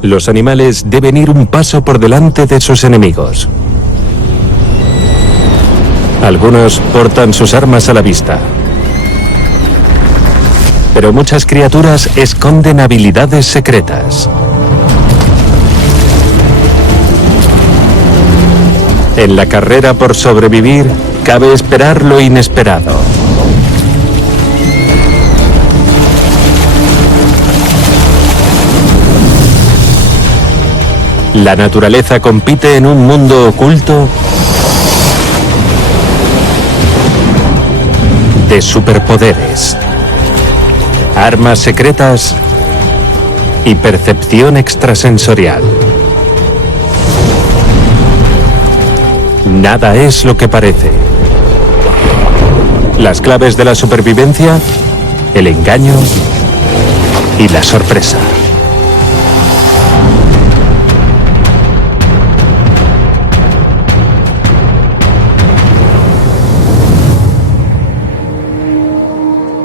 Los animales deben ir un paso por delante de sus enemigos. Algunos portan sus armas a la vista, pero muchas criaturas esconden habilidades secretas. En la carrera por sobrevivir, cabe esperar lo inesperado. La naturaleza compite en un mundo oculto de superpoderes, armas secretas y percepción extrasensorial. Nada es lo que parece. Las claves de la supervivencia, el engaño y la sorpresa.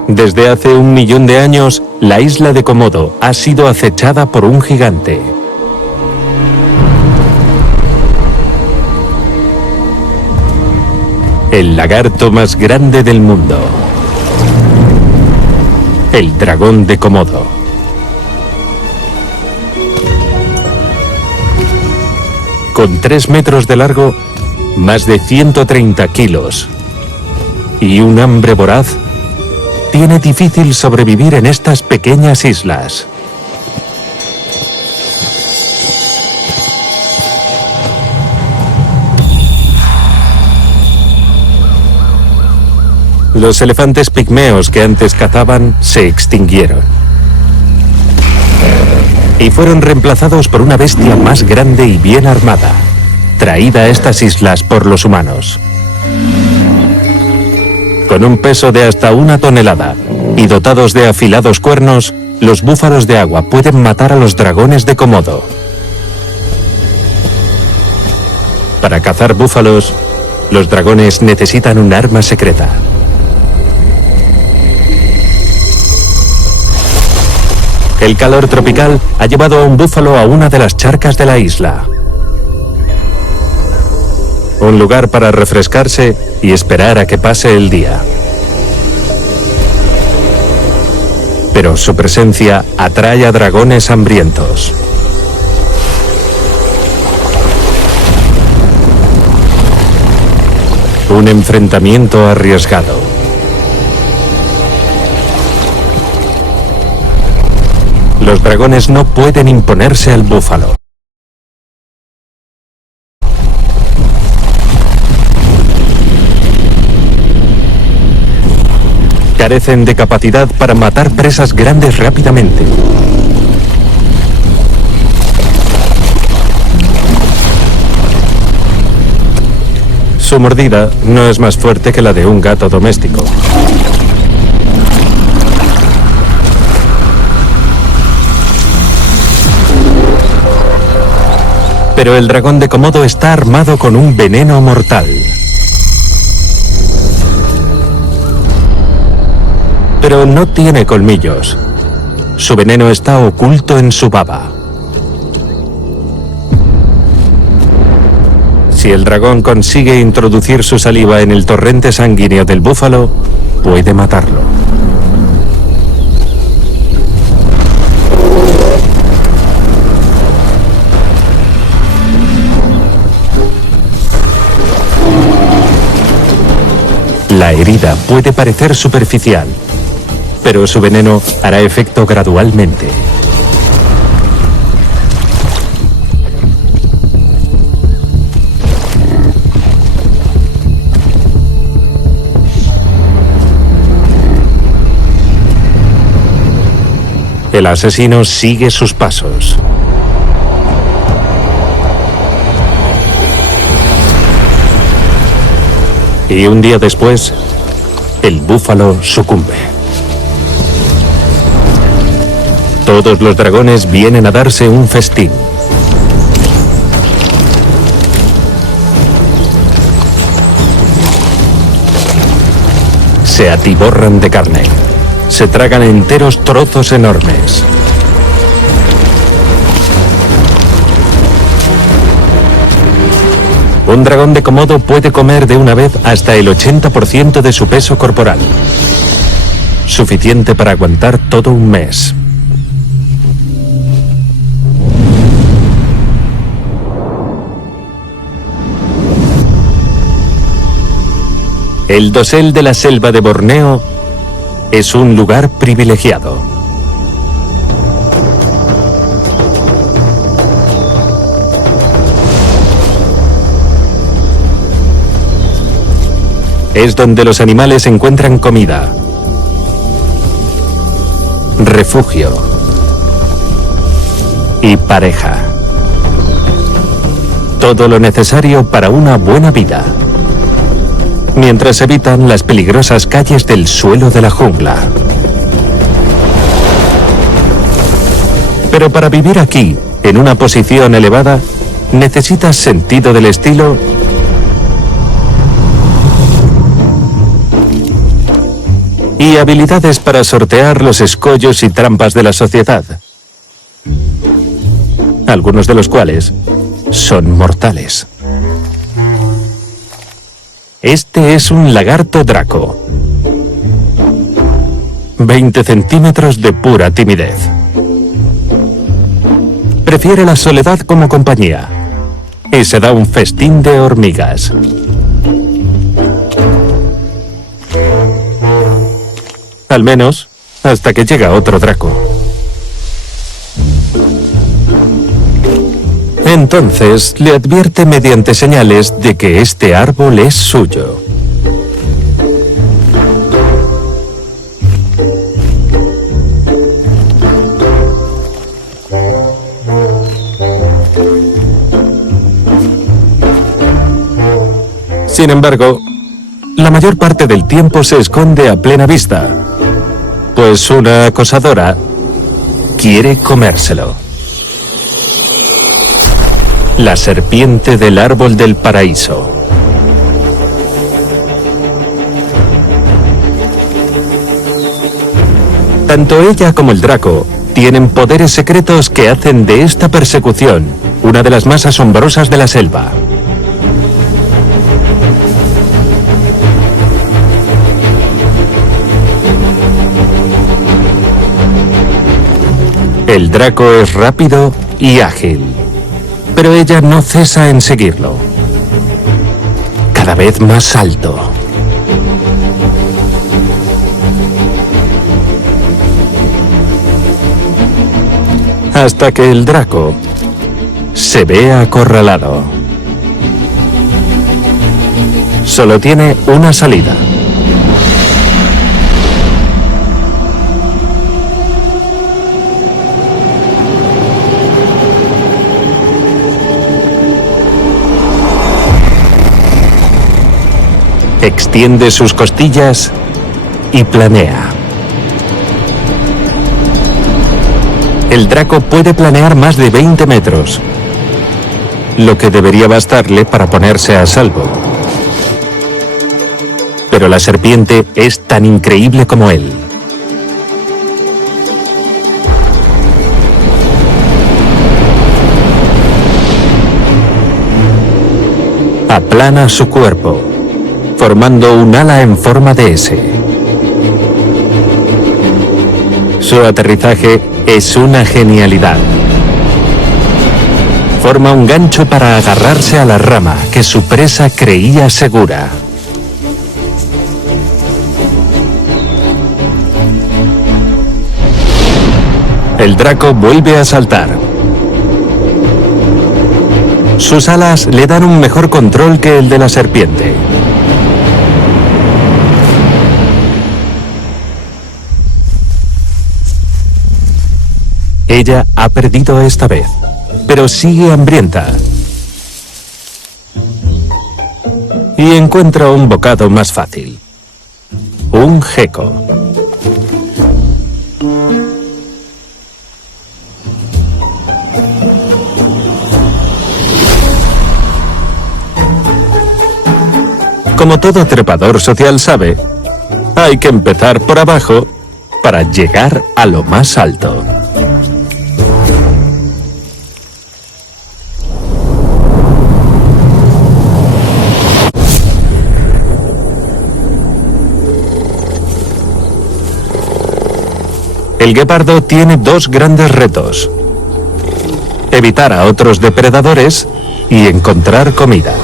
Desde hace 1 millón de años, la isla de Komodo ha sido acechada por un gigante. El lagarto más grande del mundo. El dragón de Komodo. Con 3 metros de largo, más de 130 kilos y un hambre voraz, tiene difícil sobrevivir en estas pequeñas islas. Los elefantes pigmeos que antes cazaban se extinguieron y fueron reemplazados por una bestia más grande y bien armada, traída a estas islas por los humanos. Con un peso de hasta 1 tonelada y dotados de afilados cuernos, los búfalos de agua pueden matar a los dragones de Komodo. Para cazar búfalos, los dragones necesitan un arma secreta. El calor tropical ha llevado a un búfalo a una de las charcas de la isla. Un lugar para refrescarse y esperar a que pase el día. Pero su presencia atrae a dragones hambrientos. Un enfrentamiento arriesgado. Los dragones no pueden imponerse al búfalo. Carecen de capacidad para matar presas grandes rápidamente. Su mordida no es más fuerte que la de un gato doméstico. Pero el dragón de Komodo está armado con un veneno mortal. Pero no tiene colmillos. Su veneno está oculto en su baba. Si el dragón consigue introducir su saliva en el torrente sanguíneo del búfalo, puede matarlo. La herida puede parecer superficial, pero su veneno hará efecto gradualmente. El asesino sigue sus pasos. Y un día después, el búfalo sucumbe. Todos los dragones vienen a darse un festín. Se atiborran de carne. Se tragan enteros trozos enormes. Un dragón de Komodo puede comer de una vez hasta el 80% de su peso corporal. Suficiente para aguantar todo un mes. El dosel de la selva de Borneo es un lugar privilegiado. Es donde los animales encuentran comida, refugio y pareja. Todo lo necesario para una buena vida, mientras evitan las peligrosas calles del suelo de la jungla. Pero para vivir aquí, en una posición elevada, necesitas sentido del estilo y habilidades para sortear los escollos y trampas de la sociedad, algunos de los cuales son mortales. Este es un lagarto draco. 20 centímetros de pura timidez. Prefiere la soledad como compañía y se da un festín de hormigas. Al menos, hasta que llega otro draco. Entonces, le advierte mediante señales de que este árbol es suyo. Sin embargo, la mayor parte del tiempo se esconde a plena vista, pues una acosadora quiere comérselo. La serpiente del árbol del paraíso. Tanto ella como el draco tienen poderes secretos que hacen de esta persecución una de las más asombrosas de la selva. El draco es rápido y ágil, pero ella no cesa en seguirlo. Cada vez más alto. Hasta que el draco se ve acorralado. Solo tiene una salida. Extiende sus costillas y planea. El draco puede planear más de 20 metros, lo que debería bastarle para ponerse a salvo. Pero la serpiente es tan increíble como él. Aplana su cuerpo, formando un ala en forma de S. Su aterrizaje es una genialidad. Forma un gancho para agarrarse a la rama que su presa creía segura. El draco vuelve a saltar. Sus alas le dan un mejor control que el de la serpiente. Ella ha perdido esta vez, pero sigue hambrienta. Y encuentra un bocado más fácil. Un geco. Como todo trepador social sabe, hay que empezar por abajo para llegar a lo más alto. El guepardo tiene dos grandes retos: evitar a otros depredadores y encontrar comida.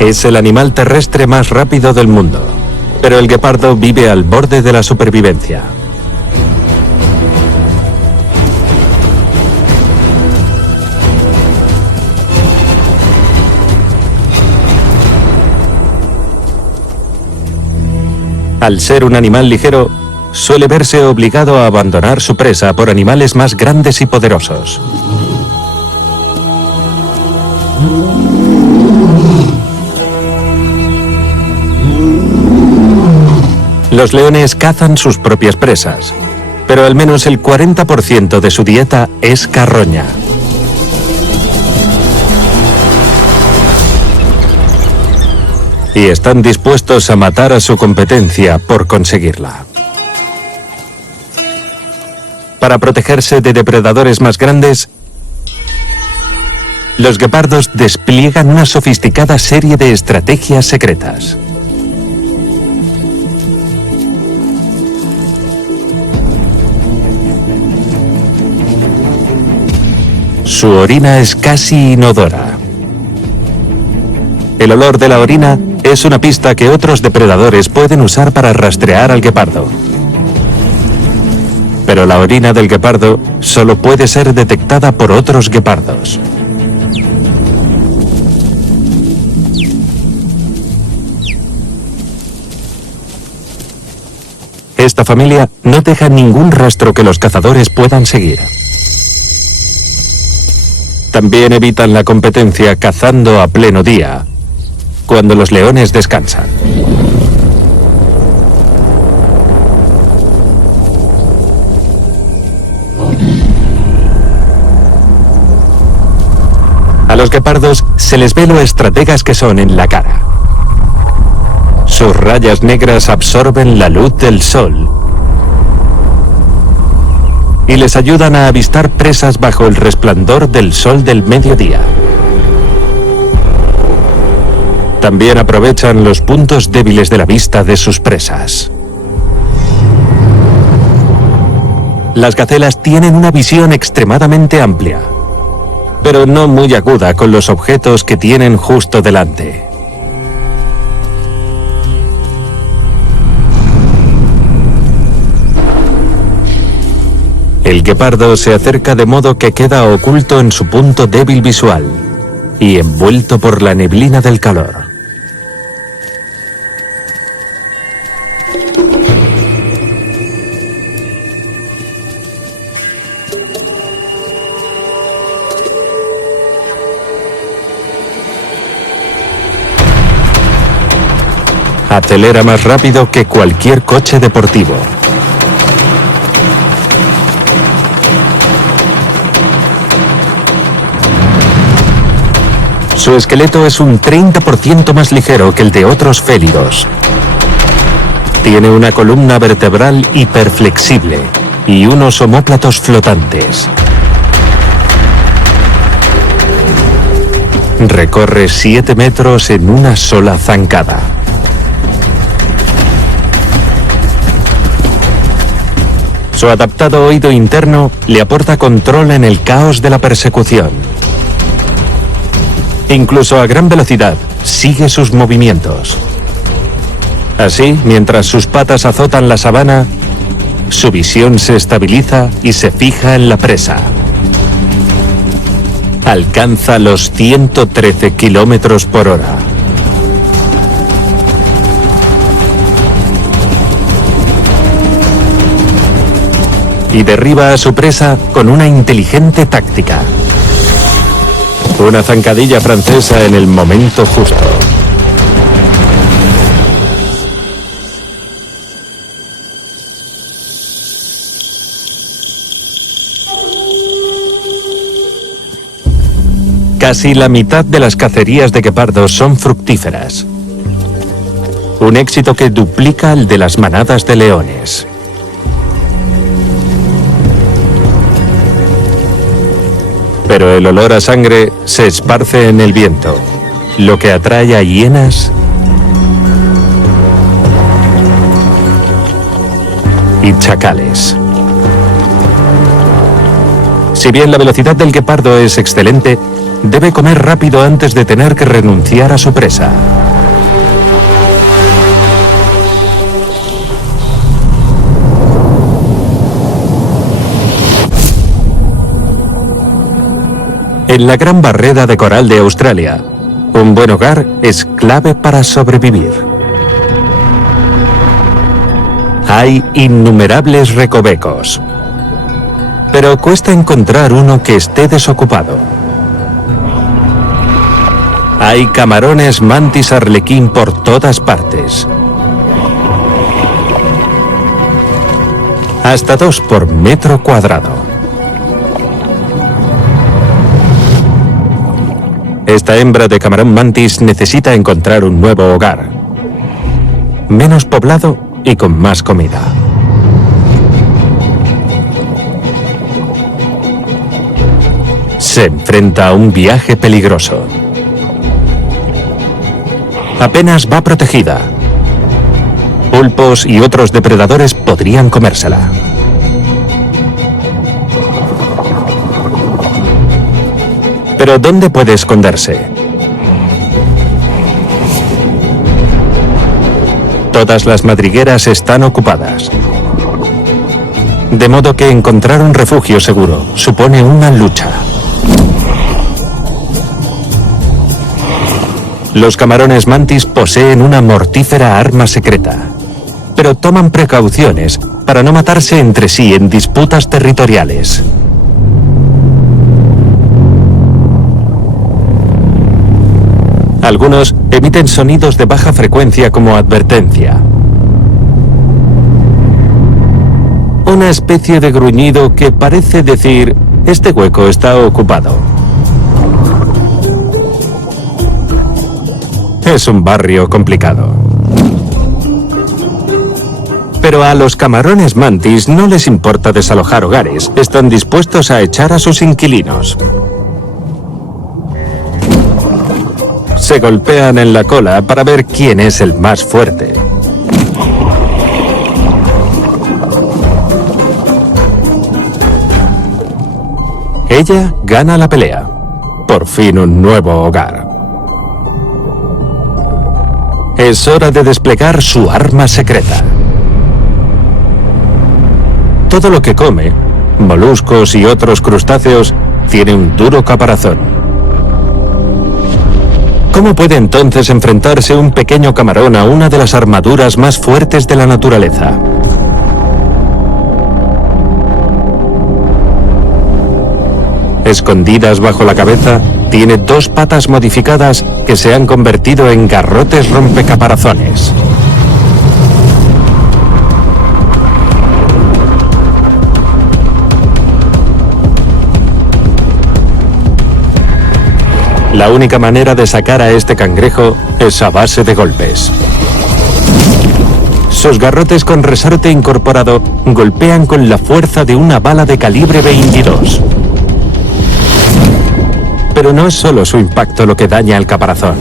Es el animal terrestre más rápido del mundo, pero el guepardo vive al borde de la supervivencia. Al ser un animal ligero, suele verse obligado a abandonar su presa por animales más grandes y poderosos. Los leones cazan sus propias presas, pero al menos el 40% de su dieta es carroña. Y están dispuestos a matar a su competencia por conseguirla. Para protegerse de depredadores más grandes, los guepardos despliegan una sofisticada serie de estrategias secretas. Su orina es casi inodora. El olor de la orina es una pista que otros depredadores pueden usar para rastrear al guepardo. Pero la orina del guepardo solo puede ser detectada por otros guepardos. Esta familia no deja ningún rastro que los cazadores puedan seguir. También evitan la competencia cazando a pleno día, cuando los leones descansan. A los guepardos se les ve lo estrategas que son en la cara. Sus rayas negras absorben la luz del sol y les ayudan a avistar presas bajo el resplandor del sol del mediodía. También aprovechan los puntos débiles de la vista de sus presas. Las gacelas tienen una visión extremadamente amplia, pero no muy aguda con los objetos que tienen justo delante. El guepardo se acerca de modo que queda oculto en su punto débil visual y envuelto por la neblina del calor. Acelera más rápido que cualquier coche deportivo. Su esqueleto es un 30% más ligero que el de otros félidos. Tiene una columna vertebral hiperflexible y unos omóplatos flotantes. Recorre 7 metros en una sola zancada. Su adaptado oído interno le aporta control en el caos de la persecución. Incluso a gran velocidad, sigue sus movimientos. Así, mientras sus patas azotan la sabana, su visión se estabiliza y se fija en la presa. Alcanza los 113 kilómetros por hora. Y derriba a su presa con una inteligente táctica. Una zancadilla francesa en el momento justo. Casi la mitad de las cacerías de guepardos son fructíferas. Un éxito que duplica el de las manadas de leones. Pero el olor a sangre se esparce en el viento, lo que atrae a hienas y chacales. Si bien la velocidad del guepardo es excelente, debe comer rápido antes de tener que renunciar a su presa. En la Gran Barrera de Coral de Australia, un buen hogar es clave para sobrevivir. Hay innumerables recovecos, pero cuesta encontrar uno que esté desocupado. Hay camarones mantis arlequín por todas partes. Hasta 2 por metro cuadrado. Esta hembra de camarón mantis necesita encontrar un nuevo hogar, menos poblado y con más comida. Se enfrenta a un viaje peligroso. Apenas va protegida. Pulpos y otros depredadores podrían comérsela. Pero ¿dónde puede esconderse? Todas las madrigueras están ocupadas. De modo que encontrar un refugio seguro supone una lucha. Los camarones mantis poseen una mortífera arma secreta, pero toman precauciones para no matarse entre sí en disputas territoriales. Algunos emiten sonidos de baja frecuencia como advertencia. Una especie de gruñido que parece decir: este hueco está ocupado. Es un barrio complicado. Pero a los camarones mantis no les importa desalojar hogares. Están dispuestos a echar a sus inquilinos. Se golpean en la cola para ver quién es el más fuerte. Ella gana la pelea. Por fin un nuevo hogar. Es hora de desplegar su arma secreta. Todo lo que come, moluscos y otros crustáceos, tiene un duro caparazón. ¿Cómo puede entonces enfrentarse un pequeño camarón a una de las armaduras más fuertes de la naturaleza? Escondidas bajo la cabeza, tiene 2 patas modificadas que se han convertido en garrotes rompecaparazones. La única manera de sacar a este cangrejo es a base de golpes. Sus garrotes con resorte incorporado golpean con la fuerza de una bala de calibre 22. Pero no es solo su impacto lo que daña el caparazón.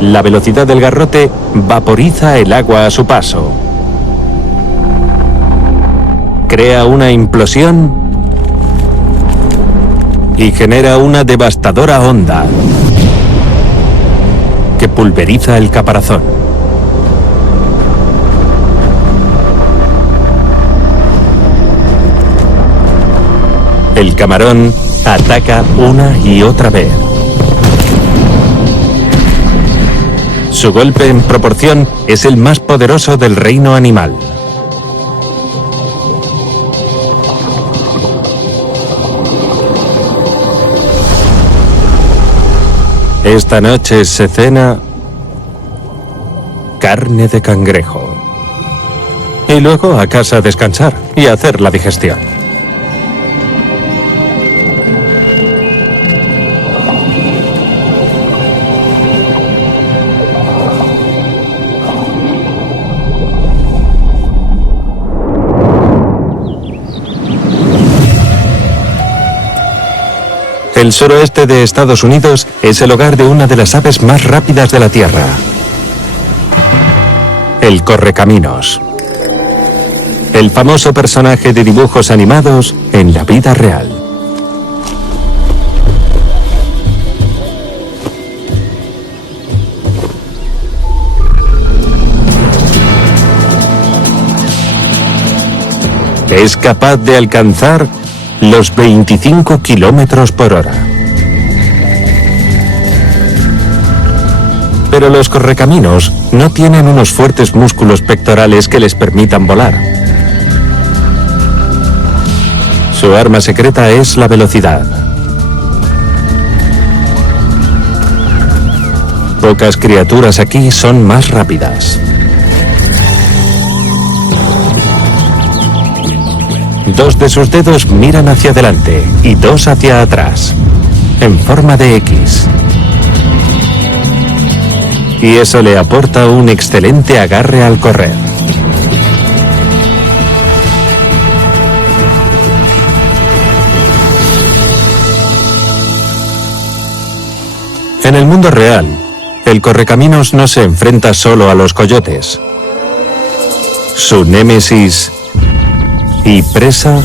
La velocidad del garrote vaporiza el agua a su paso. Crea una implosión y genera una devastadora onda que pulveriza el caparazón. El camarón ataca una y otra vez. Su golpe en proporción es el más poderoso del reino animal. Esta noche se cena carne de cangrejo. Y luego a casa a descansar y a hacer la digestión. suroeste de Estados Unidos es el hogar de una de las aves más rápidas de la Tierra. El correcaminos. El famoso personaje de dibujos animados en la vida real. Es capaz de alcanzar los 25 kilómetros por hora. Pero los correcaminos no tienen unos fuertes músculos pectorales que les permitan volar. Su arma secreta es la velocidad. Pocas criaturas aquí son más rápidas. Dos de sus dedos miran hacia adelante y dos hacia atrás, en forma de X. Y eso le aporta un excelente agarre al correr. En el mundo real, el correcaminos no se enfrenta solo a los coyotes. Su némesis y presa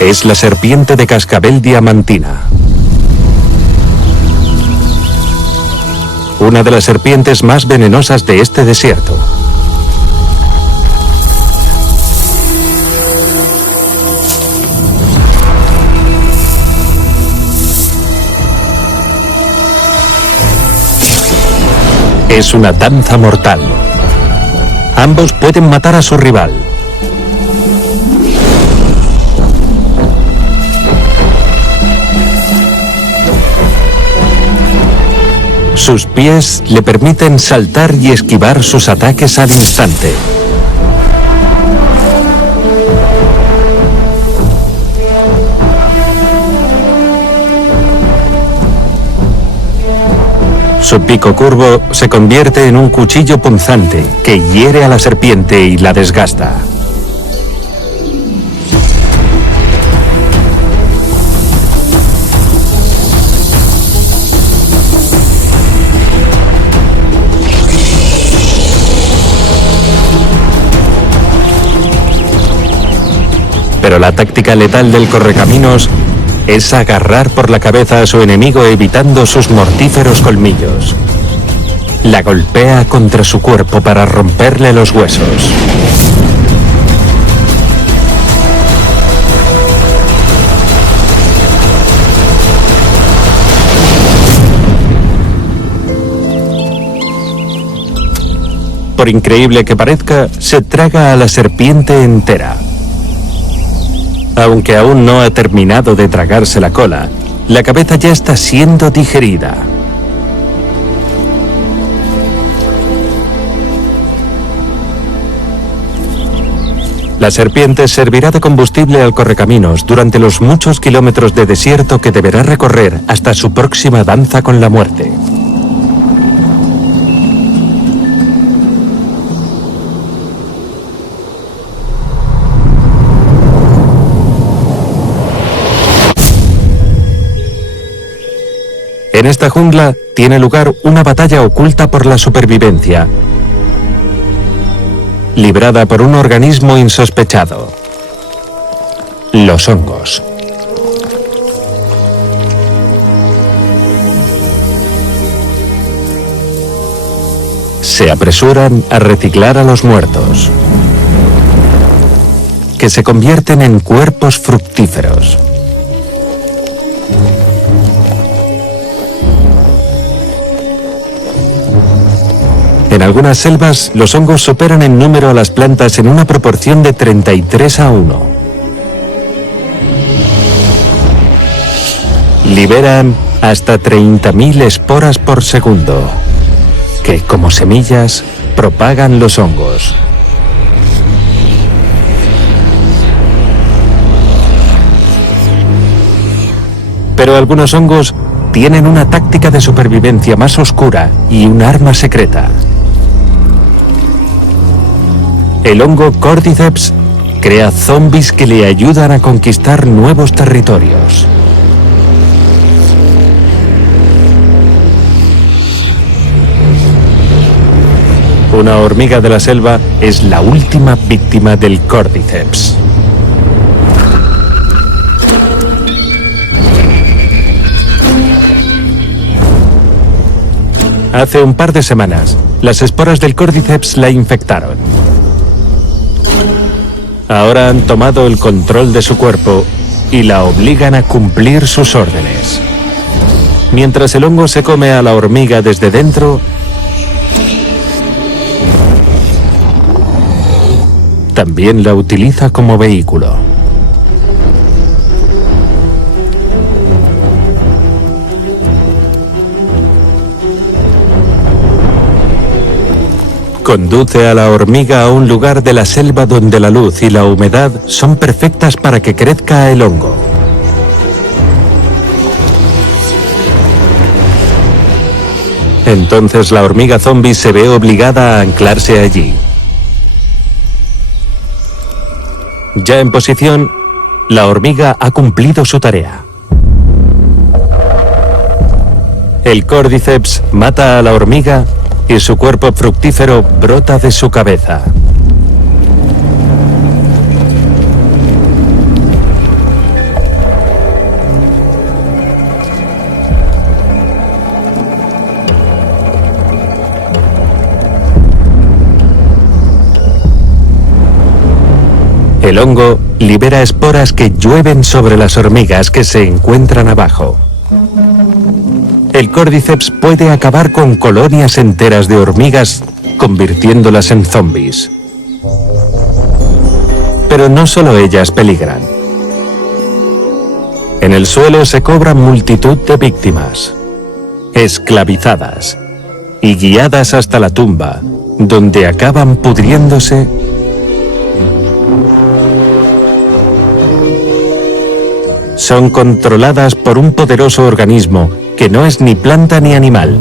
es la serpiente de cascabel diamantina. Una de las serpientes más venenosas de este desierto. Es una danza mortal. Ambos pueden matar a su rival. Sus pies le permiten saltar y esquivar sus ataques al instante. Su pico curvo se convierte en un cuchillo punzante que hiere a la serpiente y la desgasta. Pero la táctica letal del correcaminos es agarrar por la cabeza a su enemigo evitando sus mortíferos colmillos. La golpea contra su cuerpo para romperle los huesos. Por increíble que parezca, se traga a la serpiente entera. Aunque aún no ha terminado de tragarse la cola, la cabeza ya está siendo digerida. La serpiente servirá de combustible al correcaminos durante los muchos kilómetros de desierto que deberá recorrer hasta su próxima danza con la muerte. En esta jungla tiene lugar una batalla oculta por la supervivencia, librada por un organismo insospechado: los hongos. Se apresuran a reciclar a los muertos, que se convierten en cuerpos fructíferos. En algunas selvas, los hongos superan en número a las plantas en una proporción de 33:1. Liberan hasta 30.000 esporas por segundo, que, como semillas, propagan los hongos. Pero algunos hongos tienen una táctica de supervivencia más oscura y un arma secreta: el hongo Cordyceps crea zombies que le ayudan a conquistar nuevos territorios. Una hormiga de la selva es la última víctima del Cordyceps. Hace un par de semanas, las esporas del Cordyceps la infectaron. Ahora han tomado el control de su cuerpo y la obligan a cumplir sus órdenes. Mientras el hongo se come a la hormiga desde dentro, también la utiliza como vehículo. Conduce a la hormiga a un lugar de la selva donde la luz y la humedad son perfectas para que crezca el hongo. Entonces la hormiga zombie se ve obligada a anclarse allí. Ya en posición, la hormiga ha cumplido su tarea. El Cordyceps mata a la hormiga y su cuerpo fructífero brota de su cabeza. El hongo libera esporas que llueven sobre las hormigas que se encuentran abajo. El Cordyceps puede acabar con colonias enteras de hormigas, convirtiéndolas en zombies. Pero no solo ellas peligran. En el suelo se cobran multitud de víctimas, esclavizadas y guiadas hasta la tumba, donde acaban pudriéndose son controladas por un poderoso organismo que no es ni planta ni animal,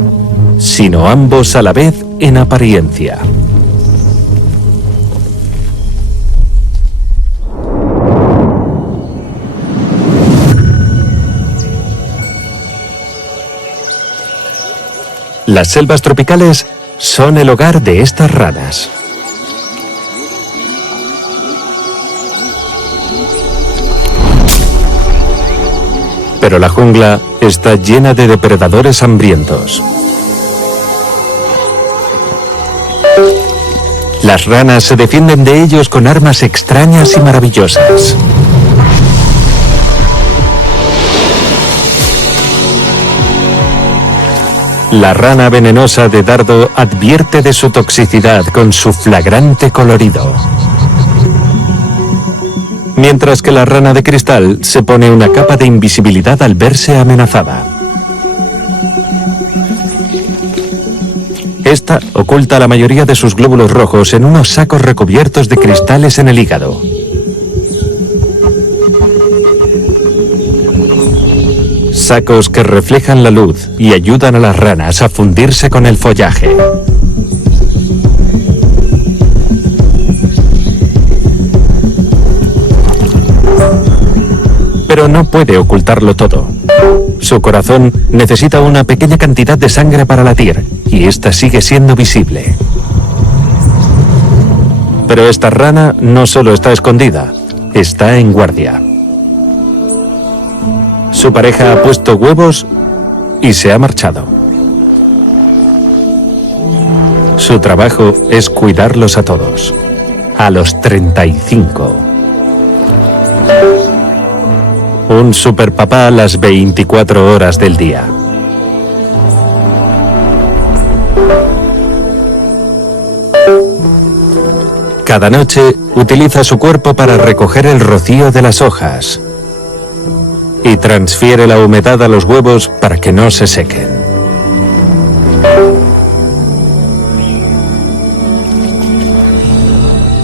sino ambos a la vez en apariencia. Las selvas tropicales son el hogar de estas ranas. Pero la jungla está llena de depredadores hambrientos. Las ranas se defienden de ellos con armas extrañas y maravillosas. La rana venenosa de dardo advierte de su toxicidad con su flagrante colorido. Mientras que la rana de cristal se pone una capa de invisibilidad al verse amenazada. Esta oculta la mayoría de sus glóbulos rojos en unos sacos recubiertos de cristales en el hígado. Sacos que reflejan la luz y ayudan a las ranas a fundirse con el follaje. Pero no puede ocultarlo todo. Su corazón necesita una pequeña cantidad de sangre para latir, y esta sigue siendo visible. Pero esta rana no solo está escondida, está en guardia. Su pareja ha puesto huevos y se ha marchado. Su trabajo es cuidarlos a todos. A los 35. Un superpapá las 24 horas del día. Cada noche utiliza su cuerpo para recoger el rocío de las hojas y transfiere la humedad a los huevos para que no se sequen.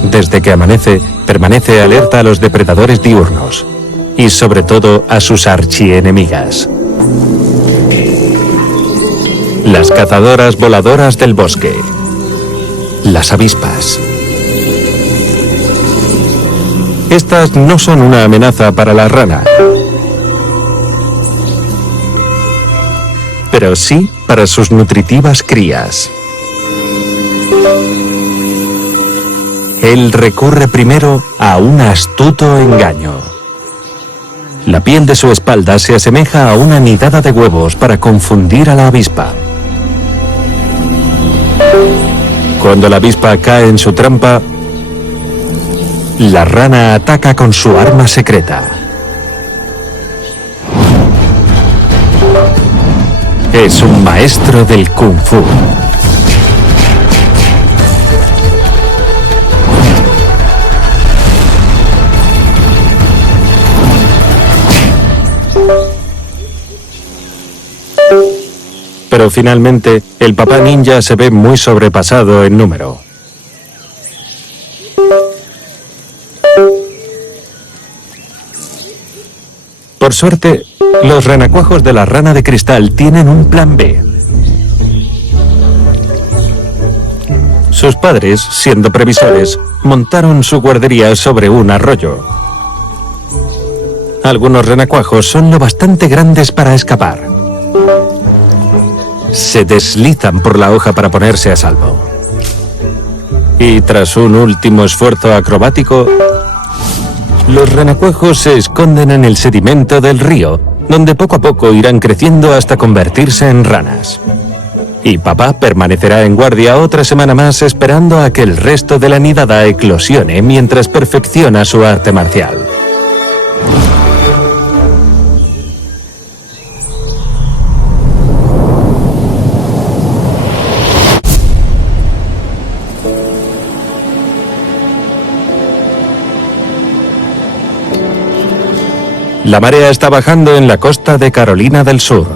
Desde que amanece, permanece alerta a los depredadores diurnos y sobre todo a sus archienemigas. Las cazadoras voladoras del bosque. Las avispas. Estas no son una amenaza para la rana, pero sí para sus nutritivas crías. Él recurre primero a un astuto engaño. La piel de su espalda se asemeja a una nidada de huevos para confundir a la avispa. Cuando la avispa cae en su trampa, la rana ataca con su arma secreta. Es un maestro del Kung Fu. Pero finalmente, el papá ninja se ve muy sobrepasado en número. Por suerte, los renacuajos de la rana de cristal tienen un plan B. Sus padres, siendo previsores, montaron su guardería sobre un arroyo. Algunos renacuajos son lo bastante grandes para escapar. Se deslizan por la hoja para ponerse a salvo. Y tras un último esfuerzo acrobático, los renacuajos se esconden en el sedimento del río, donde poco a poco irán creciendo hasta convertirse en ranas. Y papá permanecerá en guardia otra semana más esperando a que el resto de la nidada eclosione mientras perfecciona su arte marcial. La marea está bajando en la costa de Carolina del Sur.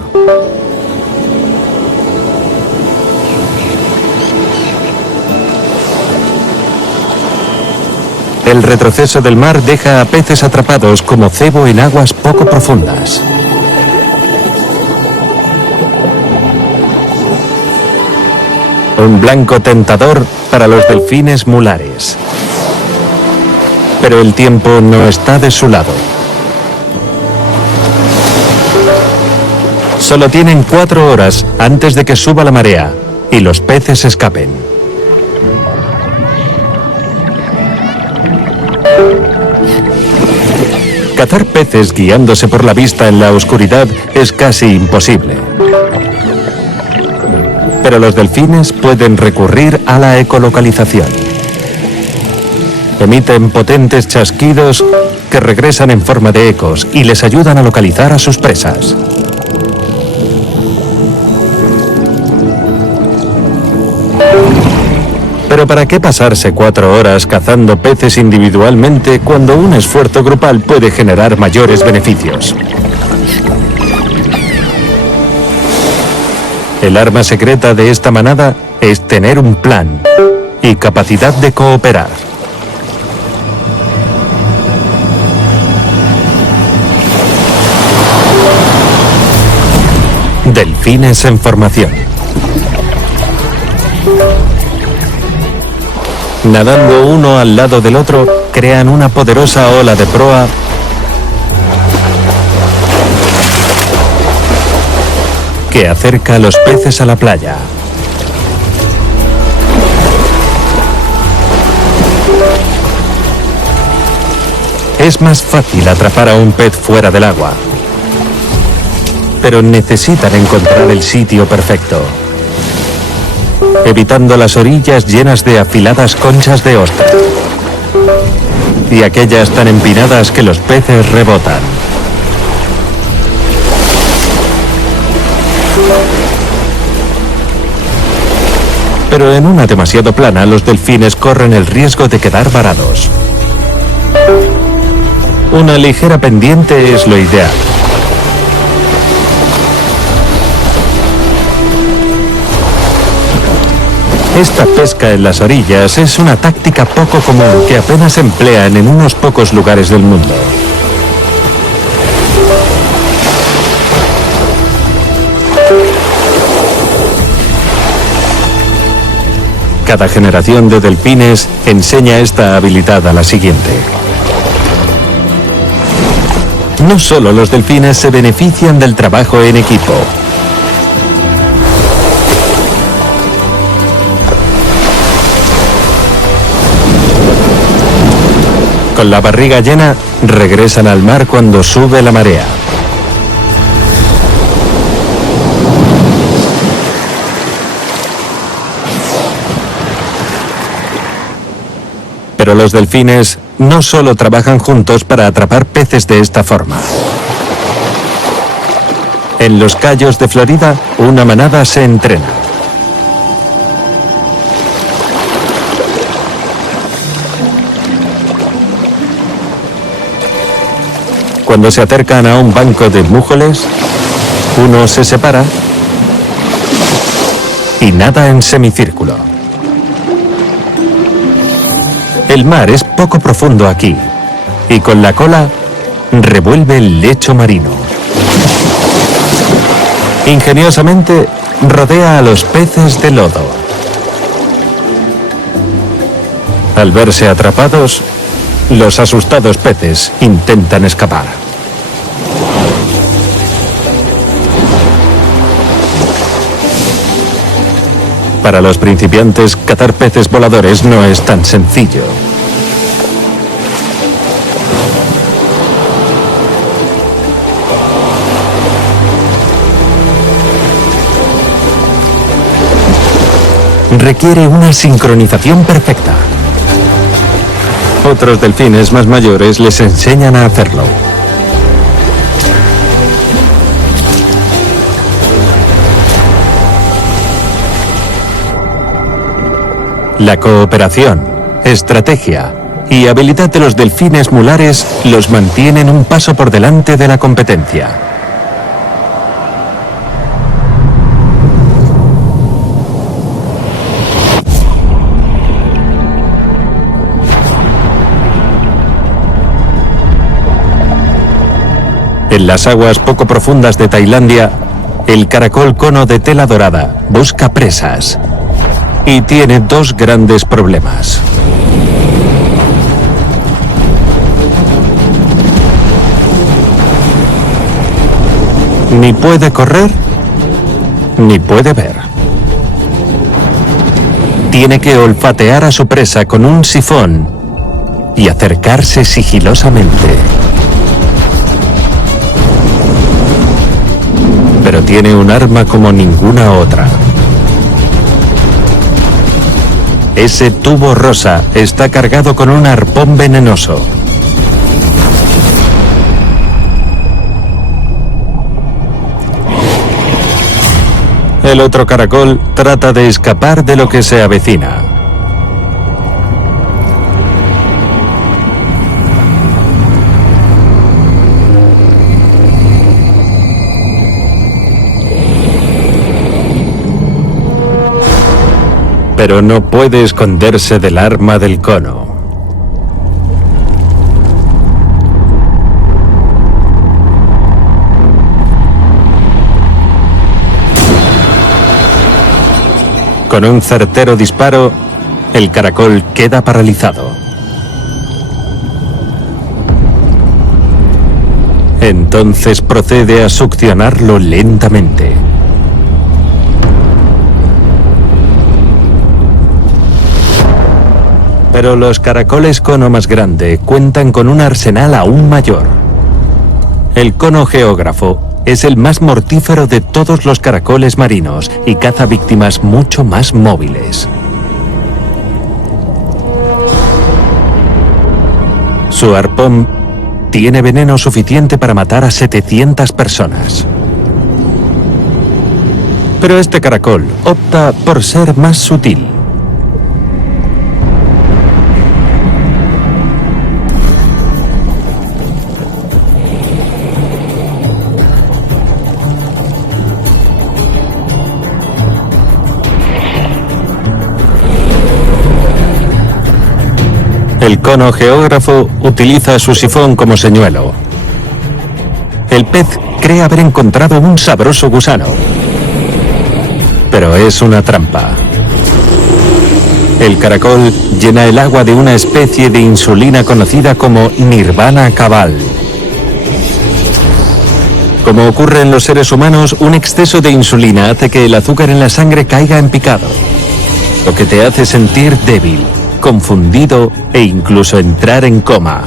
El retroceso del mar deja a peces atrapados como cebo en aguas poco profundas. Un blanco tentador para los delfines mulares. Pero el tiempo no está de su lado. Solo tienen 4 horas antes de que suba la marea y los peces escapen. Cazar peces guiándose por la vista en la oscuridad es casi imposible. Pero los delfines pueden recurrir a la ecolocalización. Emiten potentes chasquidos que regresan en forma de ecos y les ayudan a localizar a sus presas. Pero ¿para qué pasarse 4 horas cazando peces individualmente cuando un esfuerzo grupal puede generar mayores beneficios? El arma secreta de esta manada es tener un plan y capacidad de cooperar. Delfines en formación. Nadando uno al lado del otro, crean una poderosa ola de proa que acerca a los peces a la playa. Es más fácil atrapar a un pez fuera del agua, pero necesitan encontrar el sitio perfecto, evitando las orillas llenas de afiladas conchas de ostra y aquellas tan empinadas que los peces rebotan. Pero en una demasiado plana, los delfines corren el riesgo de quedar varados. Una ligera pendiente es lo ideal. Esta pesca en las orillas es una táctica poco común que apenas emplean en unos pocos lugares del mundo. Cada generación de delfines enseña esta habilidad a la siguiente. no solo los delfines se benefician del trabajo en equipo. Con la barriga llena, regresan al mar cuando sube la marea. Pero los delfines no solo trabajan juntos para atrapar peces de esta forma. En Los Cayos de Florida, una manada se entrena. Cuando se acercan a un banco de mújoles, uno se separa y nada en semicírculo. El mar es poco profundo aquí y con la cola revuelve el lecho marino. Ingeniosamente rodea a los peces de lodo. Al verse atrapados, los asustados peces intentan escapar. Para los principiantes, cazar peces voladores no es tan sencillo. Requiere una sincronización perfecta. Otros delfines más mayores les enseñan a hacerlo. La cooperación, estrategia y habilidad de los delfines mulares los mantienen un paso por delante de la competencia. En las aguas poco profundas de Tailandia, el caracol cono de tela dorada busca presas. Y tiene dos grandes problemas. Ni puede correr, ni puede ver. Tiene que olfatear a su presa con un sifón y acercarse sigilosamente. Pero tiene un arma como ninguna otra. Ese tubo rosa está cargado con un arpón venenoso. El otro caracol trata de escapar de lo que se avecina. Pero no puede esconderse del arma del cono. Con un certero disparo, el caracol queda paralizado. Entonces procede a succionarlo lentamente. Pero los caracoles cono más grande cuentan con un arsenal aún mayor. El cono geógrafo es el más mortífero de todos los caracoles marinos y caza víctimas mucho más móviles. Su arpón tiene veneno suficiente para matar a 700 personas. Pero este caracol opta por ser más sutil. El cono geógrafo utiliza su sifón como señuelo. El pez cree haber encontrado un sabroso gusano, pero es una trampa. El caracol llena el agua de una especie de insulina conocida como Nirvana cabal. Como ocurre en los seres humanos, un exceso de insulina hace que el azúcar en la sangre caiga en picado, lo que te hace sentir débil, confundido e incluso entrar en coma.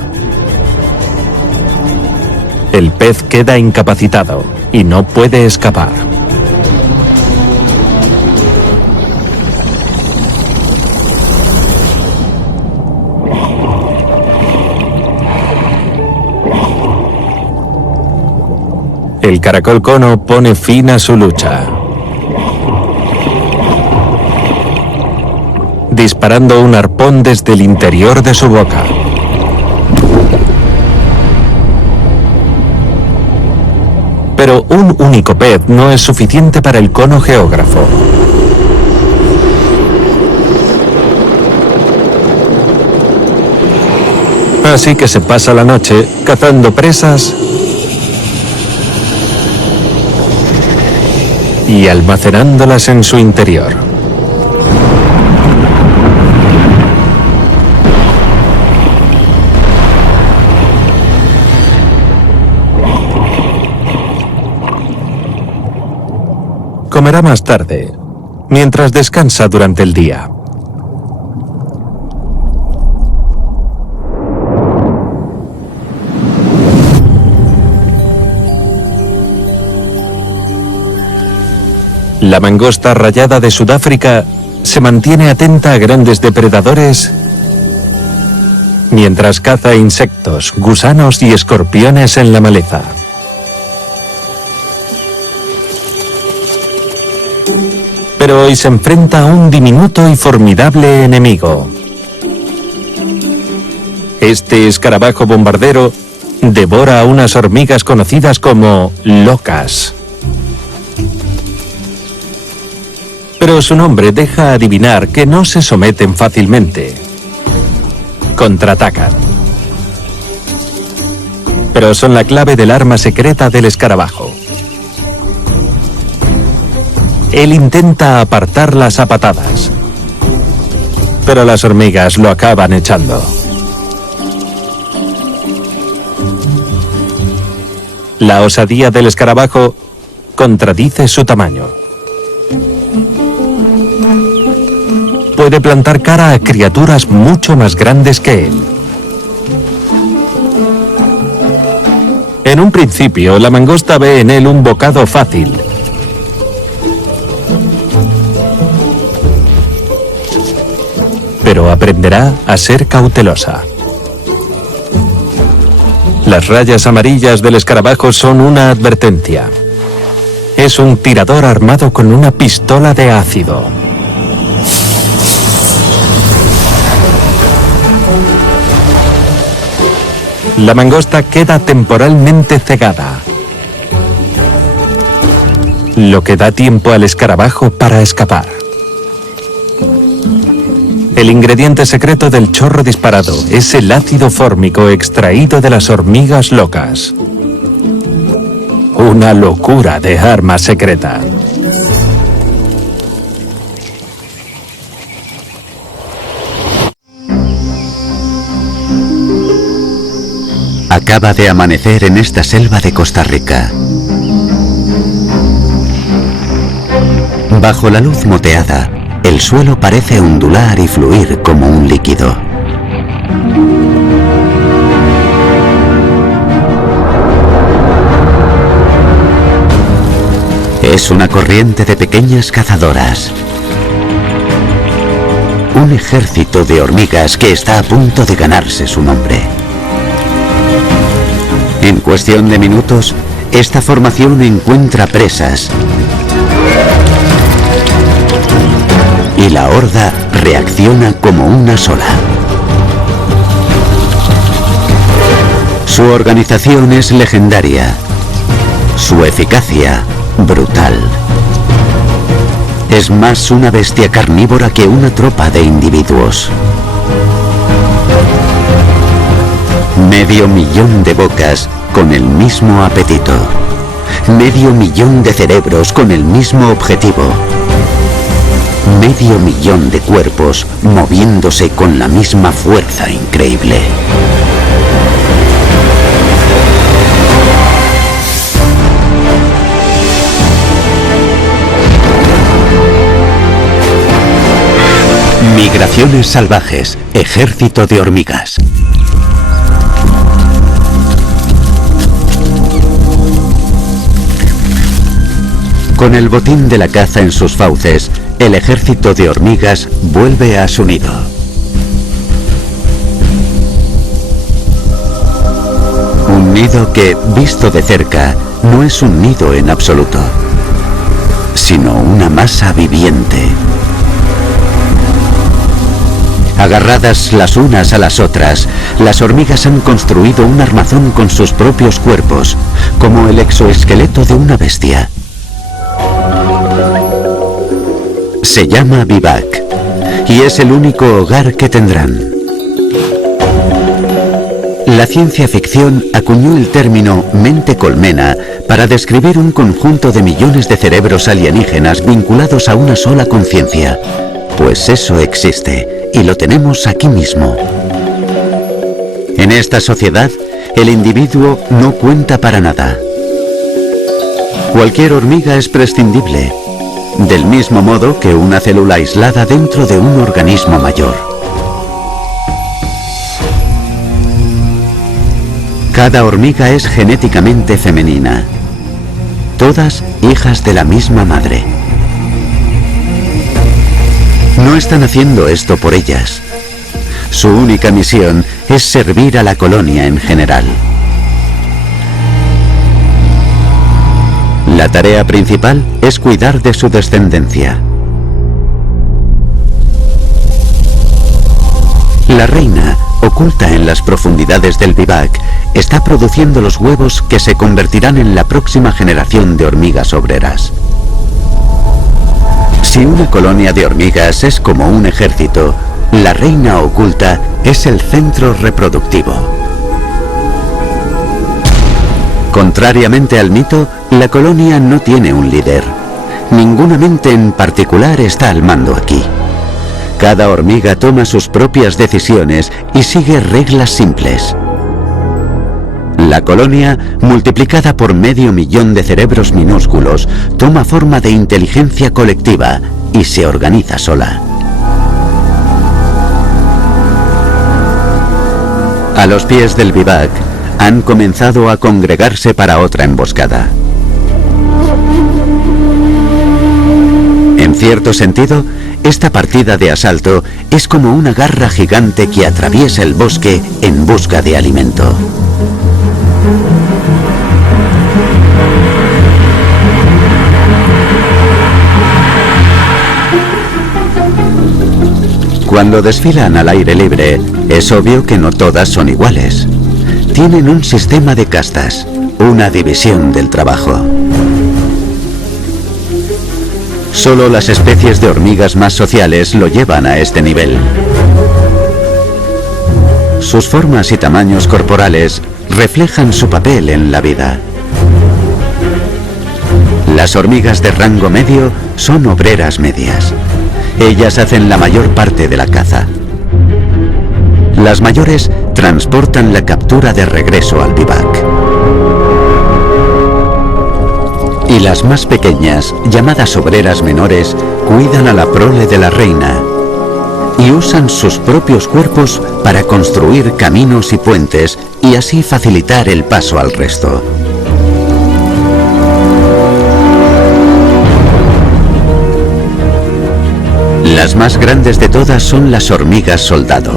El pez queda incapacitado y no puede escapar. El caracol cono pone fin a su lucha, disparando un arpón desde el interior de su boca. Pero un único pez no es suficiente para el cono geógrafo. Así que se pasa la noche cazando presas y almacenándolas en su interior. Comerá más tarde, mientras descansa durante el día. La mangosta rayada de Sudáfrica se mantiene atenta a grandes depredadores mientras caza insectos, gusanos y escorpiones en la maleza. Pero hoy se enfrenta a un diminuto y formidable enemigo. Este escarabajo bombardero devora a unas hormigas conocidas como locas. Pero su nombre deja adivinar que no se someten fácilmente. Contraatacan. Pero son la clave del arma secreta del escarabajo. Él intenta apartarlas a patadas, pero las hormigas lo acaban echando. La osadía del escarabajo contradice su tamaño. Puede plantar cara a criaturas mucho más grandes que él. En un principio, la mangosta ve en él un bocado fácil. Pero aprenderá a ser cautelosa. Las rayas amarillas del escarabajo son una advertencia. Es un tirador armado con una pistola de ácido. La mangosta queda temporalmente cegada, lo que da tiempo al escarabajo para escapar. El ingrediente secreto del chorro disparado es el ácido fórmico extraído de las hormigas locas. Una locura de arma secreta. Acaba de amanecer en esta selva de Costa Rica. Bajo la luz moteada, el suelo parece ondular y fluir como un líquido. Es una corriente de pequeñas cazadoras. Un ejército de hormigas que está a punto de ganarse su nombre. En cuestión de minutos, esta formación encuentra presas y la horda reacciona como una sola. Su organización es legendaria, su eficacia brutal. Es más una bestia carnívora que una tropa de individuos. 500.000 de bocas con el mismo apetito. 500.000 de cerebros con el mismo objetivo. 500.000 de cuerpos moviéndose con la misma fuerza increíble. Migraciones salvajes, ejército de hormigas. Con el botín de la caza en sus fauces, el ejército de hormigas vuelve a su nido. Un nido que, visto de cerca, no es un nido en absoluto, sino una masa viviente. Agarradas las unas a las otras, las hormigas han construido un armazón con sus propios cuerpos, como el exoesqueleto de una bestia. Se llama vivac y es el único hogar que tendrán. La ciencia ficción acuñó el término mente colmena para describir un conjunto de millones de cerebros alienígenas vinculados a una sola conciencia. Pues eso existe y lo tenemos aquí mismo. En esta sociedad, el individuo no cuenta para nada. Cualquier hormiga es prescindible, del mismo modo que una célula aislada dentro de un organismo mayor. Cada hormiga es genéticamente femenina, todas hijas de la misma madre. No están haciendo esto por ellas. Su única misión es servir a la colonia en general. La tarea principal es cuidar de su descendencia. La reina, oculta en las profundidades del vivac, está produciendo los huevos que se convertirán en la próxima generación de hormigas obreras. Si una colonia de hormigas es como un ejército, la reina oculta es el centro reproductivo. Contrariamente al mito, la colonia no tiene un líder. Ninguna mente en particular está al mando aquí. Cada hormiga toma sus propias decisiones y sigue reglas simples. La colonia, multiplicada por 500.000 de cerebros minúsculos, toma forma de inteligencia colectiva y se organiza sola. A los pies del vivac, han comenzado a congregarse para otra emboscada. En cierto sentido, esta partida de asalto es como una garra gigante que atraviesa el bosque en busca de alimento. Cuando desfilan al aire libre, es obvio que no todas son iguales. Tienen un sistema de castas, una división del trabajo. Solo las especies de hormigas más sociales lo llevan a este nivel. Sus formas y tamaños corporales reflejan su papel en la vida. Las hormigas de rango medio son obreras medias. Ellas hacen la mayor parte de la caza. Las mayores transportan la captura de regreso al vivac. Y las más pequeñas, llamadas obreras menores, cuidan a la prole de la reina y usan sus propios cuerpos para construir caminos y puentes y así facilitar el paso al resto. Las más grandes de todas son las hormigas soldado.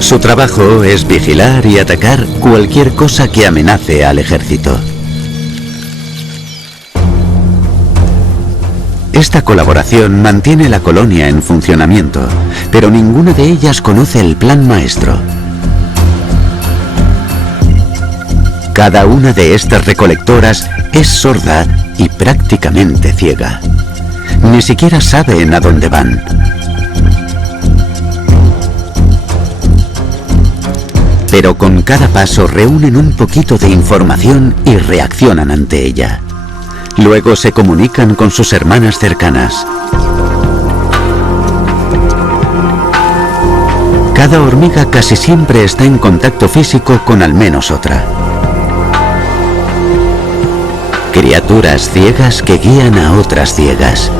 Su trabajo es vigilar y atacar cualquier cosa que amenace al ejército. Esta colaboración mantiene la colonia en funcionamiento, pero ninguna de ellas conoce el plan maestro. Cada una de estas recolectoras es sorda y prácticamente ciega. Ni siquiera saben a dónde van. Pero con cada paso reúnen un poquito de información y reaccionan ante ella. Luego se comunican con sus hermanas cercanas. Cada hormiga casi siempre está en contacto físico con al menos otra. Criaturas ciegas que guían a otras ciegas.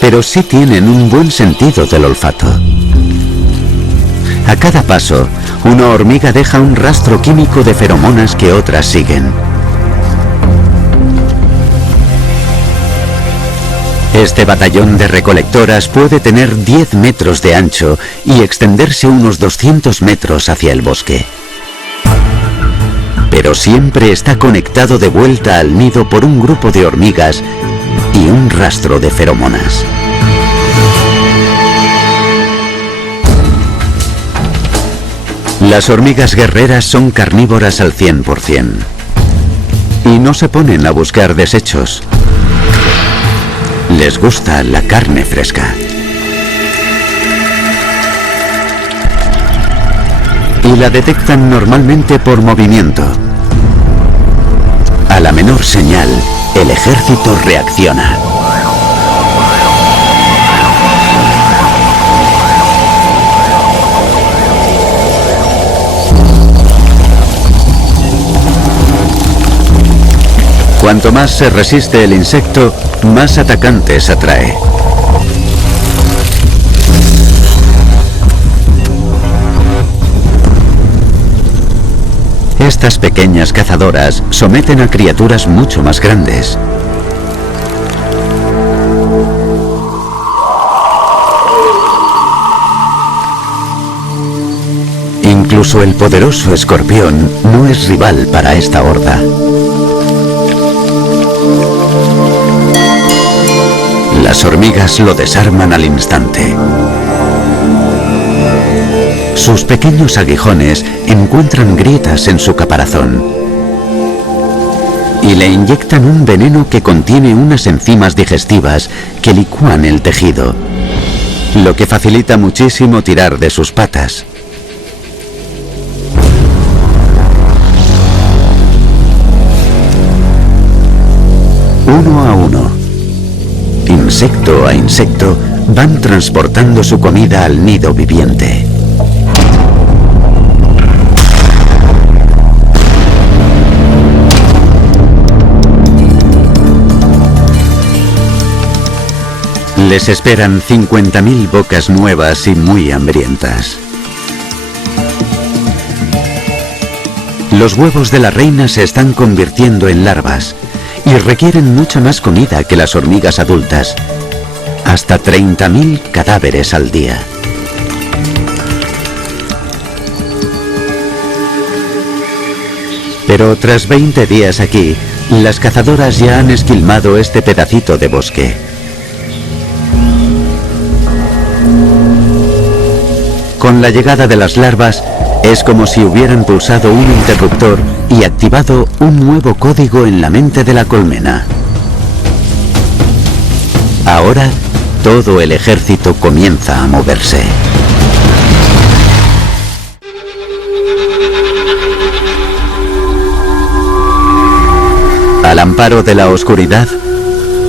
pero sí tienen un buen sentido del olfato. A cada paso, una hormiga deja un rastro químico de feromonas que otras siguen. Este batallón de recolectoras puede tener 10 metros de ancho y extenderse unos 200 metros hacia el bosque. Pero siempre está conectado de vuelta al nido por un grupo de hormigas y un rastro de feromonas. Las hormigas guerreras son carnívoras al 100% y no se ponen a buscar desechos. Les gusta la carne fresca. Y la detectan normalmente por movimiento. A la menor señal, el ejército reacciona. Cuanto más se resiste el insecto, más atacantes atrae. Estas pequeñas cazadoras someten a criaturas mucho más grandes. Incluso el poderoso escorpión no es rival para esta horda. Las hormigas lo desarman al instante. Sus pequeños aguijones encuentran grietas en su caparazón y le inyectan un veneno que contiene unas enzimas digestivas que licúan el tejido, lo que facilita muchísimo tirar de sus patas. Uno a uno, insecto a insecto, van transportando su comida al nido viviente. Les esperan 50.000 bocas nuevas y muy hambrientas. Los huevos de la reina se están convirtiendo en larvas y requieren mucha más comida que las hormigas adultas, hasta 30.000 cadáveres al día. Pero tras 20 días aquí, las cazadoras ya han esquilmado este pedacito de bosque. Con la llegada de las larvas, es como si hubieran pulsado un interruptor y activado un nuevo código en la mente de la colmena. Ahora, todo el ejército comienza a moverse. Al amparo de la oscuridad,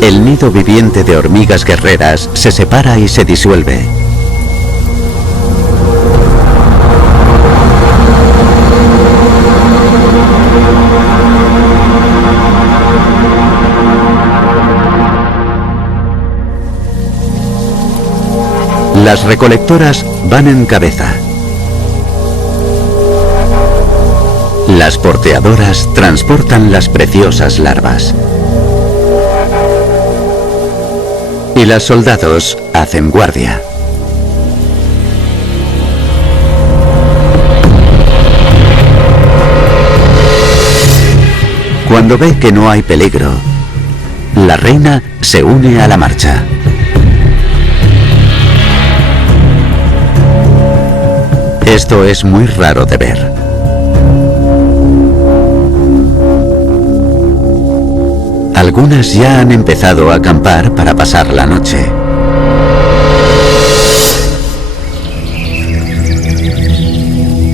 el nido viviente de hormigas guerreras se separa y se disuelve. Las recolectoras van en cabeza. Las porteadoras transportan las preciosas larvas. Y las soldados hacen guardia. Cuando ve que no hay peligro, la reina se une a la marcha. Esto es muy raro de ver. Algunas ya han empezado a acampar para pasar la noche.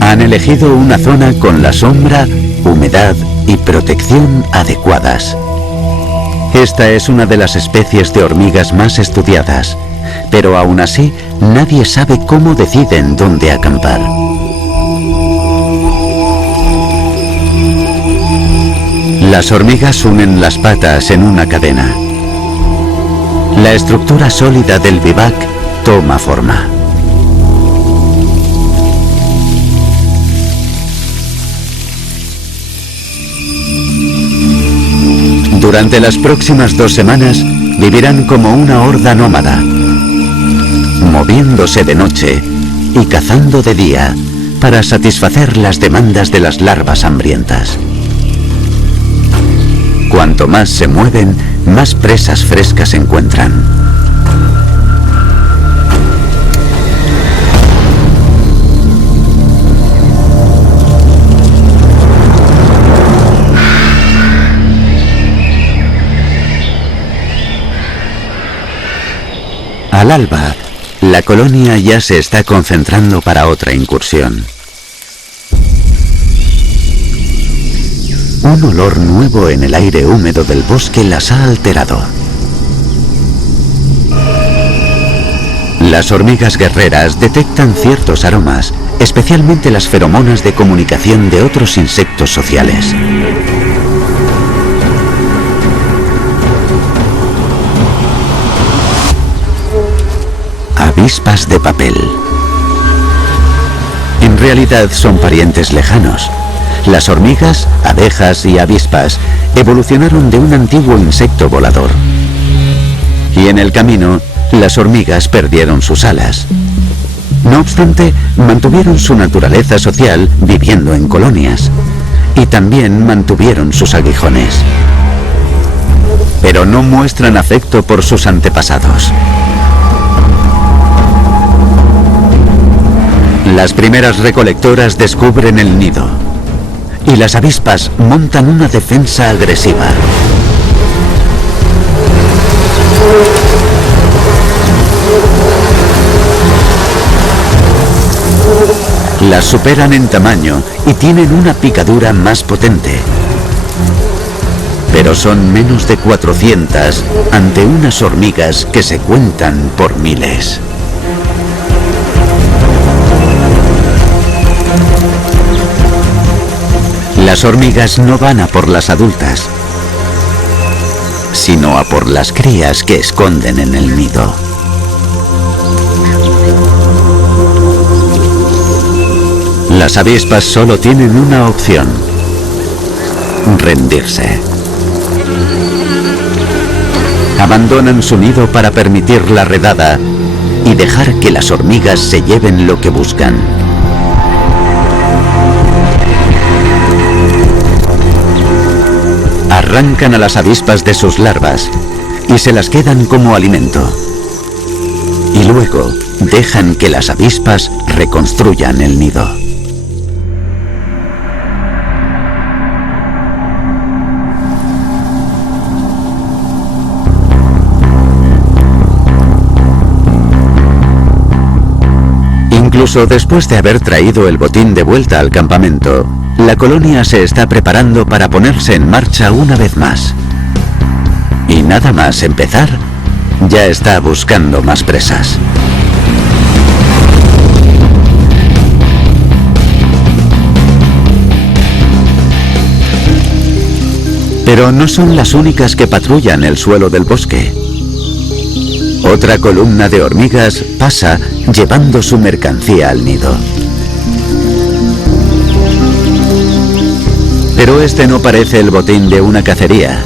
Han elegido una zona con la sombra, humedad y protección adecuadas. Esta es una de las especies de hormigas más estudiadas, pero aún así nadie sabe cómo deciden dónde acampar. Las hormigas unen las patas en una cadena. La estructura sólida del vivac toma forma. Durante las próximas 2 semanas vivirán como una horda nómada, moviéndose de noche y cazando de día para satisfacer las demandas de las larvas hambrientas. Cuanto más se mueven, más presas frescas encuentran. Al alba, la colonia ya se está concentrando para otra incursión. Un olor nuevo en el aire húmedo del bosque las ha alterado. Las hormigas guerreras detectan ciertos aromas, especialmente las feromonas de comunicación de otros insectos sociales. Avispas de papel. En realidad son parientes lejanos. Las hormigas, abejas y avispas evolucionaron de un antiguo insecto volador. Y en el camino, las hormigas perdieron sus alas. No obstante, mantuvieron su naturaleza social viviendo en colonias. Y también mantuvieron sus aguijones. Pero no muestran afecto por sus antepasados. Las primeras recolectoras descubren el nido y las avispas montan una defensa agresiva. Las superan en tamaño y tienen una picadura más potente. Pero son menos de 400 ante unas hormigas que se cuentan por miles. Las hormigas no van a por las adultas, sino a por las crías que esconden en el nido. Las avispas solo tienen una opción: rendirse. Abandonan su nido para permitir la redada y dejar que las hormigas se lleven lo que buscan. Arrancan a las avispas de sus larvas y se las quedan como alimento. Y luego dejan que las avispas reconstruyan el nido. Incluso después de haber traído el botín de vuelta al campamento, la colonia se está preparando para ponerse en marcha una vez más. Y nada más empezar, ya está buscando más presas. Pero no son las únicas que patrullan el suelo del bosque. Otra columna de hormigas pasa llevando su mercancía al nido. Pero este no parece el botín de una cacería,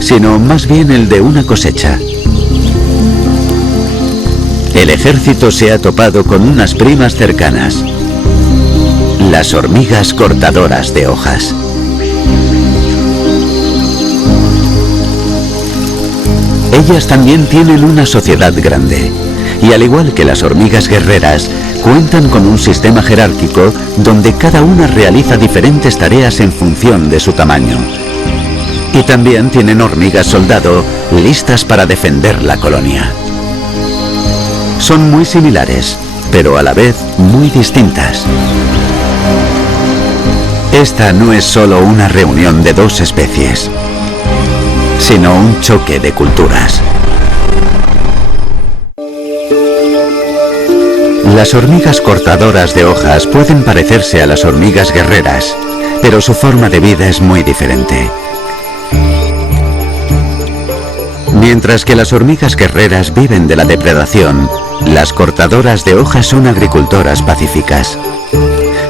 sino más bien el de una cosecha. El ejército se ha topado con unas primas cercanas, las hormigas cortadoras de hojas. Ellas también tienen una sociedad grande, y al igual que las hormigas guerreras, cuentan con un sistema jerárquico donde cada una realiza diferentes tareas en función de su tamaño. Y también tienen hormigas soldado listas para defender la colonia. Son muy similares, pero a la vez muy distintas. Esta no es solo una reunión de dos especies, sino un choque de culturas. Las hormigas cortadoras de hojas pueden parecerse a las hormigas guerreras, pero su forma de vida es muy diferente. Mientras que las hormigas guerreras viven de la depredación, las cortadoras de hojas son agricultoras pacíficas.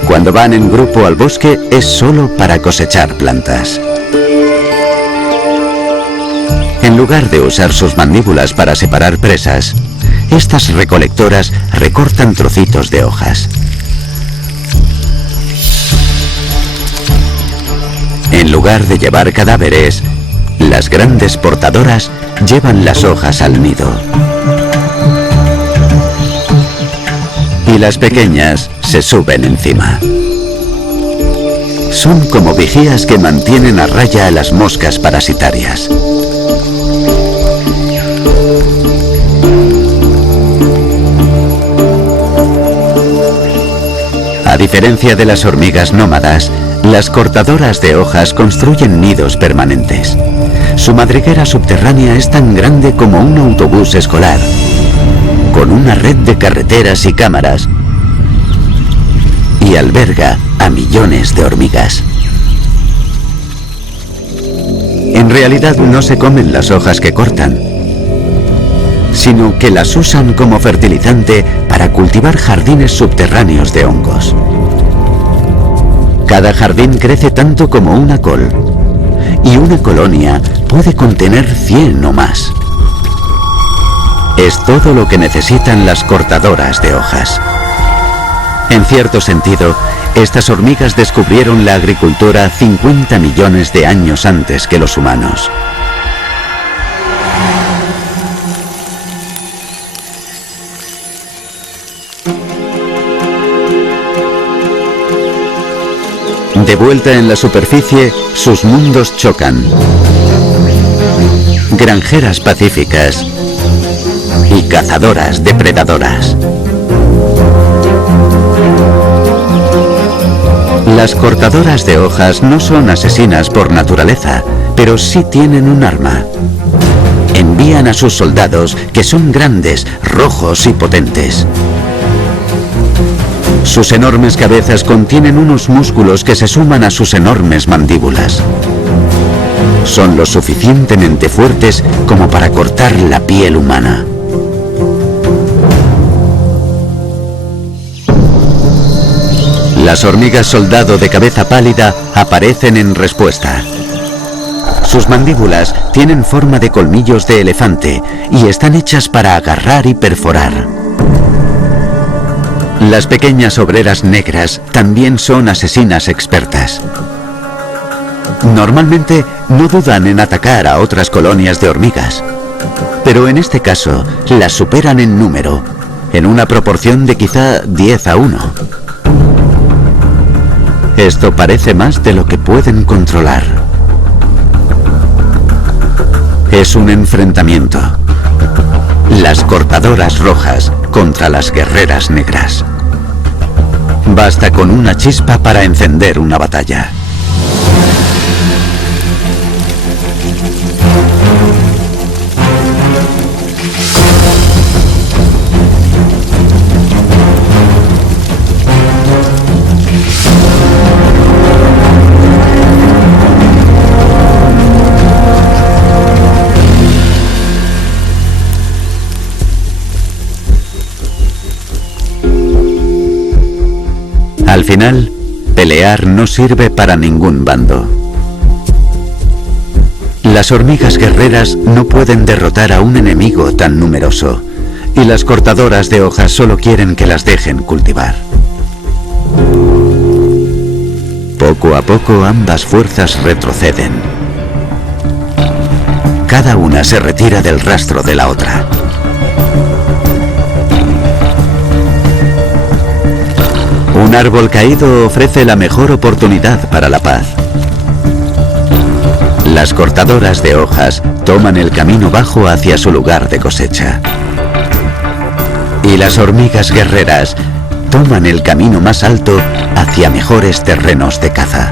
Cuando van en grupo al bosque es solo para cosechar plantas. En lugar de usar sus mandíbulas para separar presas, estas recolectoras recortan trocitos de hojas. En lugar de llevar cadáveres, las grandes portadoras llevan las hojas al nido. Y las pequeñas se suben encima. Son como vigías que mantienen a raya a las moscas parasitarias. A diferencia de las hormigas nómadas, las cortadoras de hojas construyen nidos permanentes. Su madriguera subterránea es tan grande como un autobús escolar, con una red de carreteras y cámaras, y alberga a millones de hormigas. En realidad no se comen las hojas que cortan, sino que las usan como fertilizante para cultivar jardines subterráneos de hongos. Cada jardín crece tanto como una col, y una colonia puede contener 100 o más. Es todo lo que necesitan las cortadoras de hojas. En cierto sentido, estas hormigas descubrieron la agricultura 50 millones de años antes que los humanos. De vuelta en la superficie, sus mundos chocan. Granjeras pacíficas y cazadoras depredadoras. Las cortadoras de hojas no son asesinas por naturaleza, pero sí tienen un arma. Envían a sus soldados, que son grandes, rojos y potentes. Sus enormes cabezas contienen unos músculos que se suman a sus enormes mandíbulas. Son lo suficientemente fuertes como para cortar la piel humana. Las hormigas soldado de cabeza pálida aparecen en respuesta. Sus mandíbulas tienen forma de colmillos de elefante y están hechas para agarrar y perforar. Las pequeñas obreras negras también son asesinas expertas. Normalmente no dudan en atacar a otras colonias de hormigas, pero en este caso las superan en número, en una proporción de quizá 10 a 1. Esto parece más de lo que pueden controlar. Es un enfrentamiento. Las cortadoras rojas contra las guerreras negras. Basta con una chispa para encender una batalla. Al final, pelear no sirve para ningún bando. Las hormigas guerreras no pueden derrotar a un enemigo tan numeroso, y las cortadoras de hojas solo quieren que las dejen cultivar. Poco a poco ambas fuerzas retroceden. Cada una se retira del rastro de la otra. Un árbol caído ofrece la mejor oportunidad para la paz. Las cortadoras de hojas toman el camino bajo hacia su lugar de cosecha. Y las hormigas guerreras toman el camino más alto hacia mejores terrenos de caza.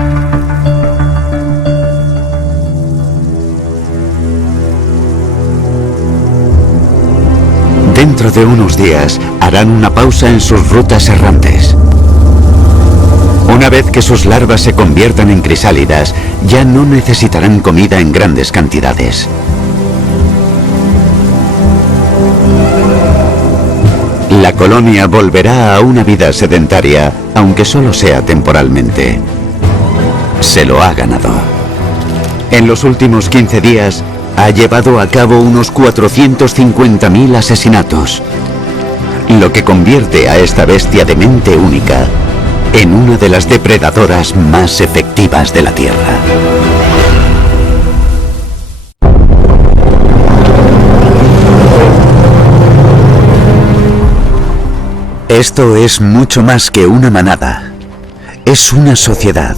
Dentro de unos días harán una pausa en sus rutas errantes. Una vez que sus larvas se conviertan en crisálidas, ya no necesitarán comida en grandes cantidades. colonia volverá a una vida sedentaria, aunque solo sea temporalmente. Se lo ha ganado. En los últimos 15 días, ha llevado a cabo unos 450.000 asesinatos, lo que convierte a esta bestia de mente única en una de las depredadoras más efectivas de la Tierra. Esto es mucho más que una manada. Es una sociedad.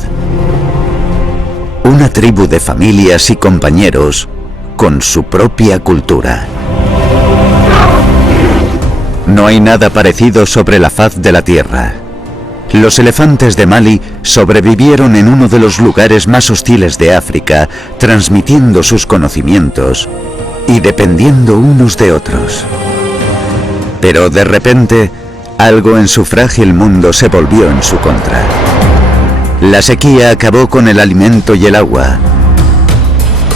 Una tribu de familias y compañeros con su propia cultura. No hay nada parecido sobre la faz de la Tierra. Los elefantes de Mali sobrevivieron en uno de los lugares más hostiles de África, transmitiendo sus conocimientos y dependiendo unos de otros. Pero de repente, algo en su frágil mundo se volvió en su contra. La sequía acabó con el alimento y el agua.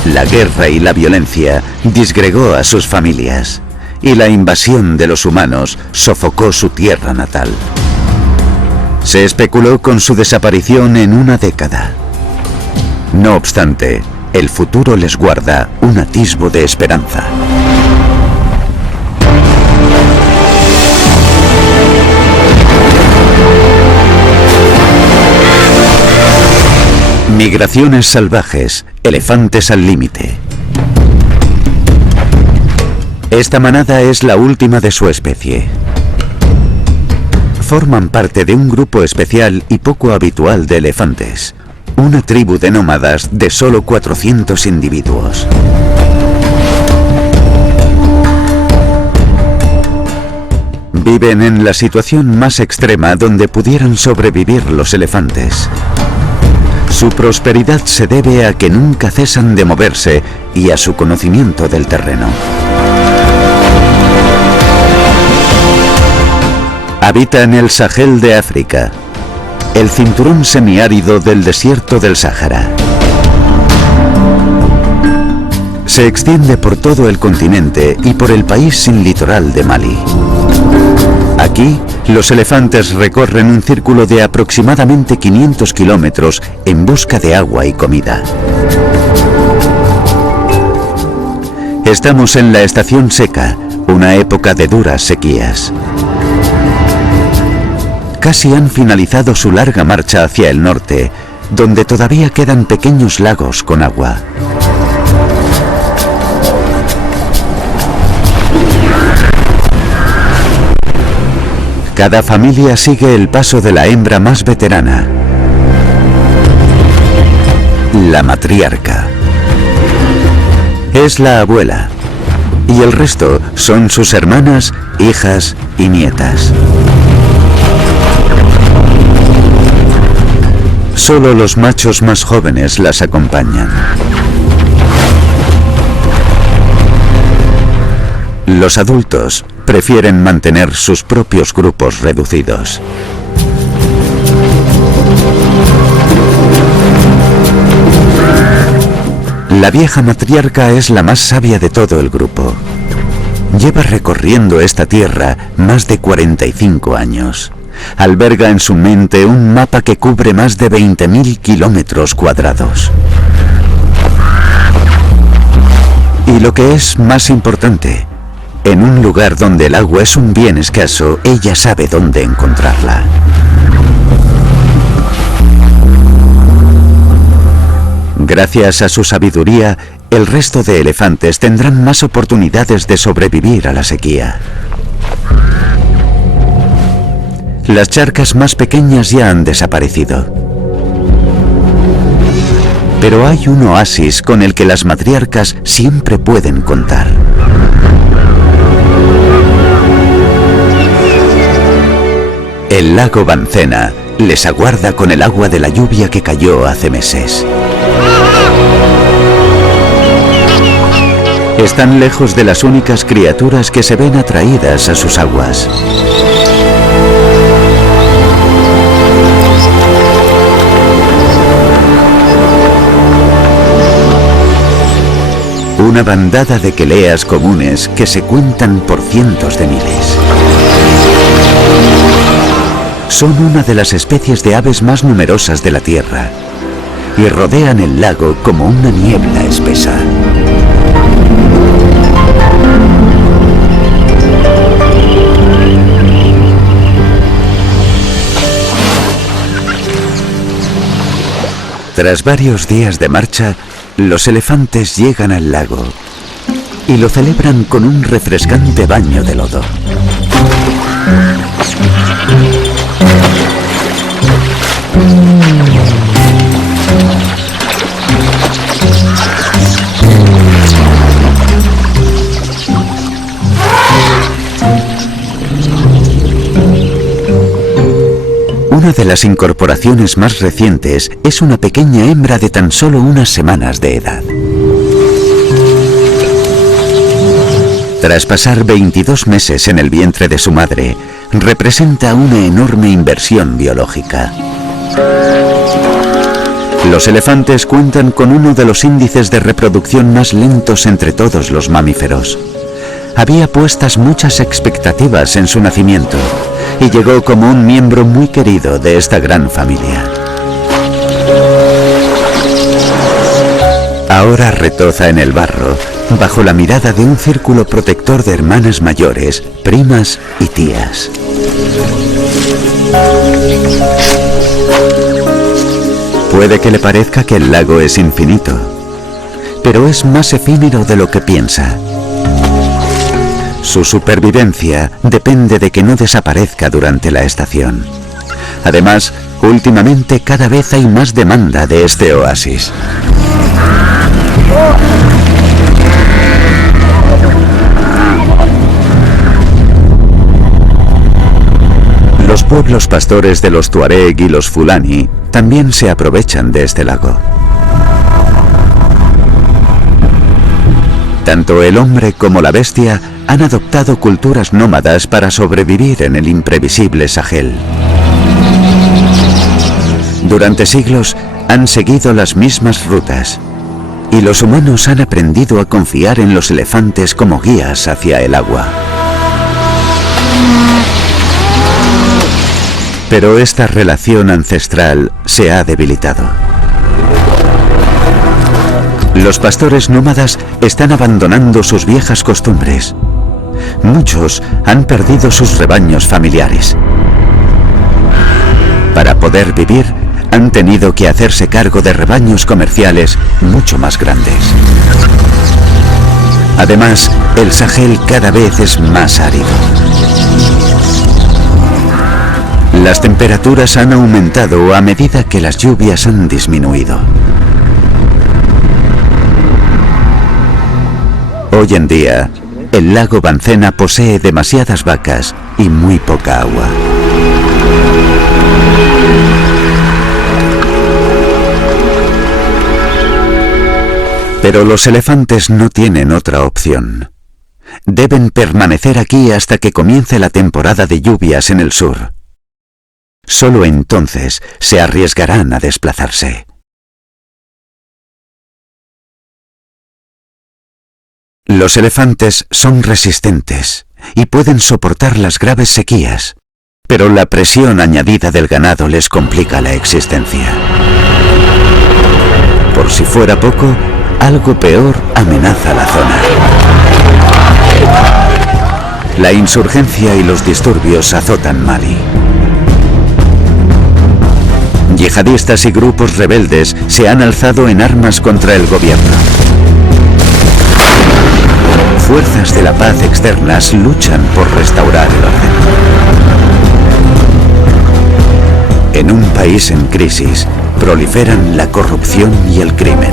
La guerra y la violencia disgregó a sus familias, y la invasión de los humanos sofocó su tierra natal. Se especuló con su desaparición en una década. No obstante, el futuro les guarda un atisbo de esperanza. Migraciones salvajes, elefantes al límite. Esta manada es la última de su especie. Forman parte de un grupo especial y poco habitual de elefantes, una tribu de nómadas de solo 400 individuos. Viven en la situación más extrema donde pudieran sobrevivir los elefantes. Su prosperidad se debe a que nunca cesan de moverse y a su conocimiento del terreno. Habita en el Sahel de África, el cinturón semiárido del desierto del Sáhara. Se extiende por todo el continente y por el país sin litoral de Mali. Aquí, los elefantes recorren un círculo de aproximadamente 500 kilómetros en busca de agua y comida. Estamos en la estación seca, una época de duras sequías. Casi han finalizado su larga marcha hacia el norte, donde todavía quedan pequeños lagos con agua. Cada familia sigue el paso de la hembra más veterana, la matriarca. Es la abuela, y el resto son sus hermanas, hijas y nietas. Solo los machos más jóvenes las acompañan. Los adultos prefieren mantener sus propios grupos reducidos. La vieja matriarca es la más sabia de todo el grupo. Lleva recorriendo esta tierra más de 45 años. Alberga en su mente un mapa que cubre más de 20.000 kilómetros cuadrados. Y lo que es más importante, en un lugar donde el agua es un bien escaso, ella sabe dónde encontrarla. Gracias a su sabiduría, el resto de elefantes tendrán más oportunidades de sobrevivir a la sequía. Las charcas más pequeñas ya han desaparecido. Pero hay un oasis con el que las matriarcas siempre pueden contar. El lago Bancena les aguarda con el agua de la lluvia que cayó hace meses. Están lejos de las únicas criaturas que se ven atraídas a sus aguas. Una bandada de queleas comunes que se cuentan por cientos de miles. Son una de las especies de aves más numerosas de la Tierra y rodean el lago como una niebla espesa. Tras varios días de marcha, los elefantes llegan al lago y lo celebran con un refrescante baño de lodo. Una de las incorporaciones más recientes es una pequeña hembra de tan solo unas semanas de edad. Tras pasar 22 meses en el vientre de su madre, representa una enorme inversión biológica. Los elefantes cuentan con uno de los índices de reproducción más lentos entre todos los mamíferos. Había puestas muchas expectativas en su nacimiento y llegó como un miembro muy querido de esta gran familia. Ahora retoza en el barro, bajo la mirada de un círculo protector de hermanas mayores, primas y tías. Puede que le parezca que el lago es infinito, pero es más efímero de lo que piensa. Su supervivencia depende de que no desaparezca durante la estación. Además, últimamente cada vez hay más demanda de este oasis. Los pueblos pastores de los Tuareg y los Fulani también se aprovechan de este lago. Tanto el hombre como la bestia han adoptado culturas nómadas para sobrevivir en el imprevisible Sahel. Durante siglos han seguido las mismas rutas y los humanos han aprendido a confiar en los elefantes como guías hacia el agua. Pero esta relación ancestral se ha debilitado. Los pastores nómadas están abandonando sus viejas costumbres. Muchos han perdido sus rebaños familiares. Para poder vivir, han tenido que hacerse cargo de rebaños comerciales mucho más grandes. Además, el Sahel cada vez es más árido. Las temperaturas han aumentado a medida que las lluvias han disminuido. Hoy en día, el lago Bancena posee demasiadas vacas y muy poca agua. Pero los elefantes no tienen otra opción. Deben permanecer aquí hasta que comience la temporada de lluvias en el sur. Solo entonces se arriesgarán a desplazarse. Los elefantes son resistentes y pueden soportar las graves sequías, pero la presión añadida del ganado les complica la existencia. Por si fuera poco, algo peor amenaza la zona. La insurgencia y los disturbios azotan Mali. Yihadistas y grupos rebeldes se han alzado en armas contra el gobierno. Fuerzas de la paz externas luchan por restaurar el orden. En un país en crisis, proliferan la corrupción y el crimen.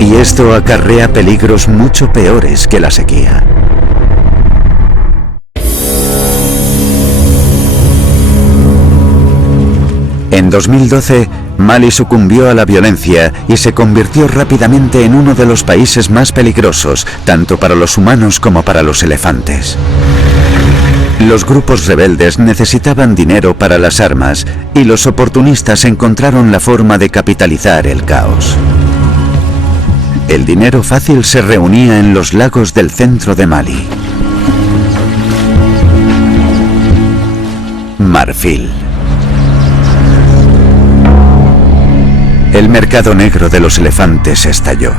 Y esto acarrea peligros mucho peores que la sequía. En 2012, Mali sucumbió a la violencia y se convirtió rápidamente en uno de los países más peligrosos, tanto para los humanos como para los elefantes. Los grupos rebeldes necesitaban dinero para las armas y los oportunistas encontraron la forma de capitalizar el caos. El dinero fácil se reunía en los lagos del centro de Mali. marfil. El mercado negro de los elefantes estalló.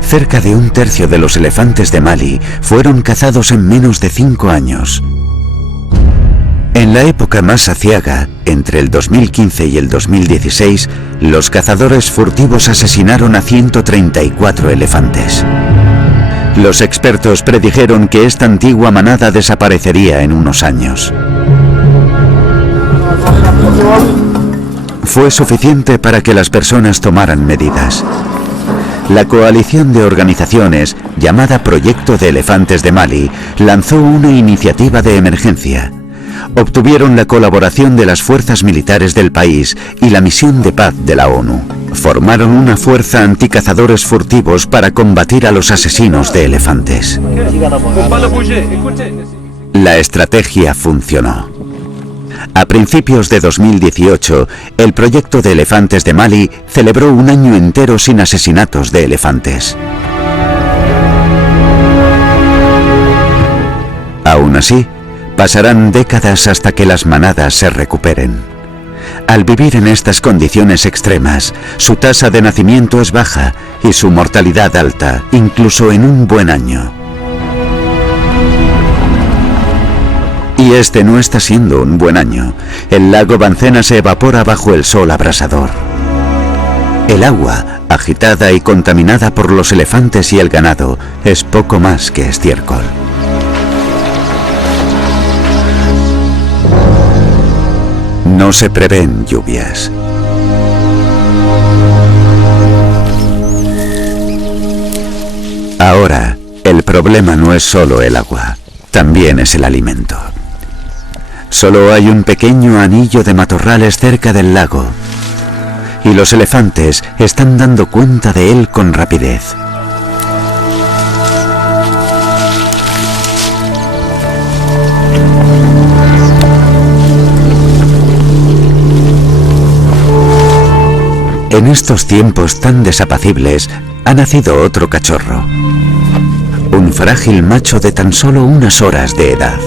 Cerca de un tercio de los elefantes de Mali fueron cazados en menos de 5 años. En la época más aciaga, entre el 2015 y el 2016, los cazadores furtivos asesinaron a 134 elefantes. Los expertos predijeron que esta antigua manada desaparecería en unos años. Fue suficiente para que las personas tomaran medidas. La coalición de organizaciones, llamada Proyecto de Elefantes de Mali, lanzó una iniciativa de emergencia. Obtuvieron la colaboración de las fuerzas militares del país y la misión de paz de la ONU. Formaron una fuerza anticazadores furtivos para combatir a los asesinos de elefantes. La estrategia funcionó. A principios de 2018, el Proyecto de Elefantes de Mali celebró un año entero sin asesinatos de elefantes. Aún así, pasarán décadas hasta que las manadas se recuperen. Al vivir en estas condiciones extremas, su tasa de nacimiento es baja y su mortalidad alta, incluso en un buen año. Y este no está siendo un buen año. El lago Bancena se evapora bajo el sol abrasador. El agua, agitada y contaminada por los elefantes y el ganado, es poco más que estiércol. No se prevén lluvias. Ahora, el problema no es solo el agua, también es el alimento. Solo hay un pequeño anillo de matorrales cerca del lago, y los elefantes están dando cuenta de él con rapidez. En estos tiempos tan desapacibles ha nacido otro cachorro, un frágil macho de tan solo unas horas de edad.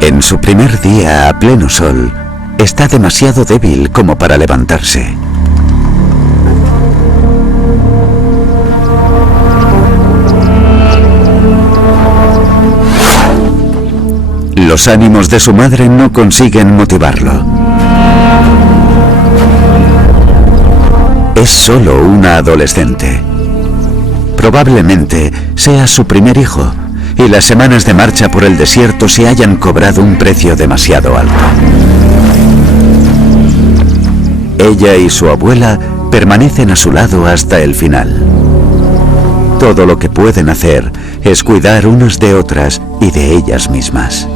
En su primer día a pleno sol, está demasiado débil como para levantarse. Los ánimos de su madre no consiguen motivarlo. Es solo una adolescente. Probablemente sea su primer hijo, y las semanas de marcha por el desierto se hayan cobrado un precio demasiado alto. Ella y su abuela permanecen a su lado hasta el final. Todo lo que pueden hacer es cuidar unas de otras y de ellas mismas.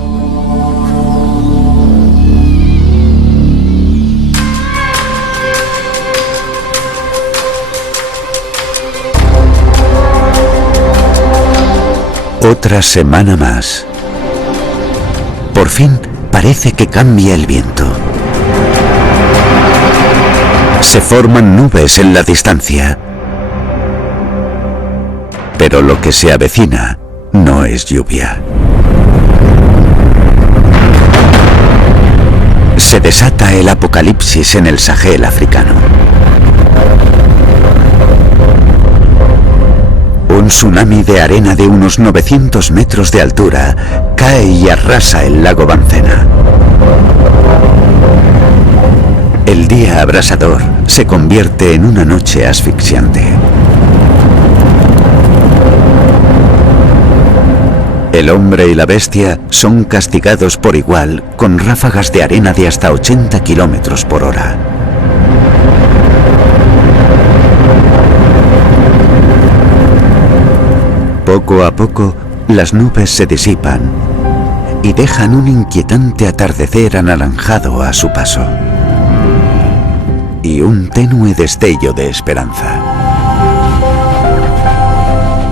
Otra semana más. Por fin parece que cambia el viento. Se forman nubes en la distancia. Pero lo que se avecina no es lluvia. Se desata el apocalipsis en el Sahel africano. Un tsunami de arena de unos 900 metros de altura cae y arrasa el lago Bancena. El día abrasador se convierte en una noche asfixiante. El hombre y la bestia son castigados por igual con ráfagas de arena de hasta 80 kilómetros por hora. Poco a poco, las nubes se disipan y dejan un inquietante atardecer anaranjado a su paso y un tenue destello de esperanza.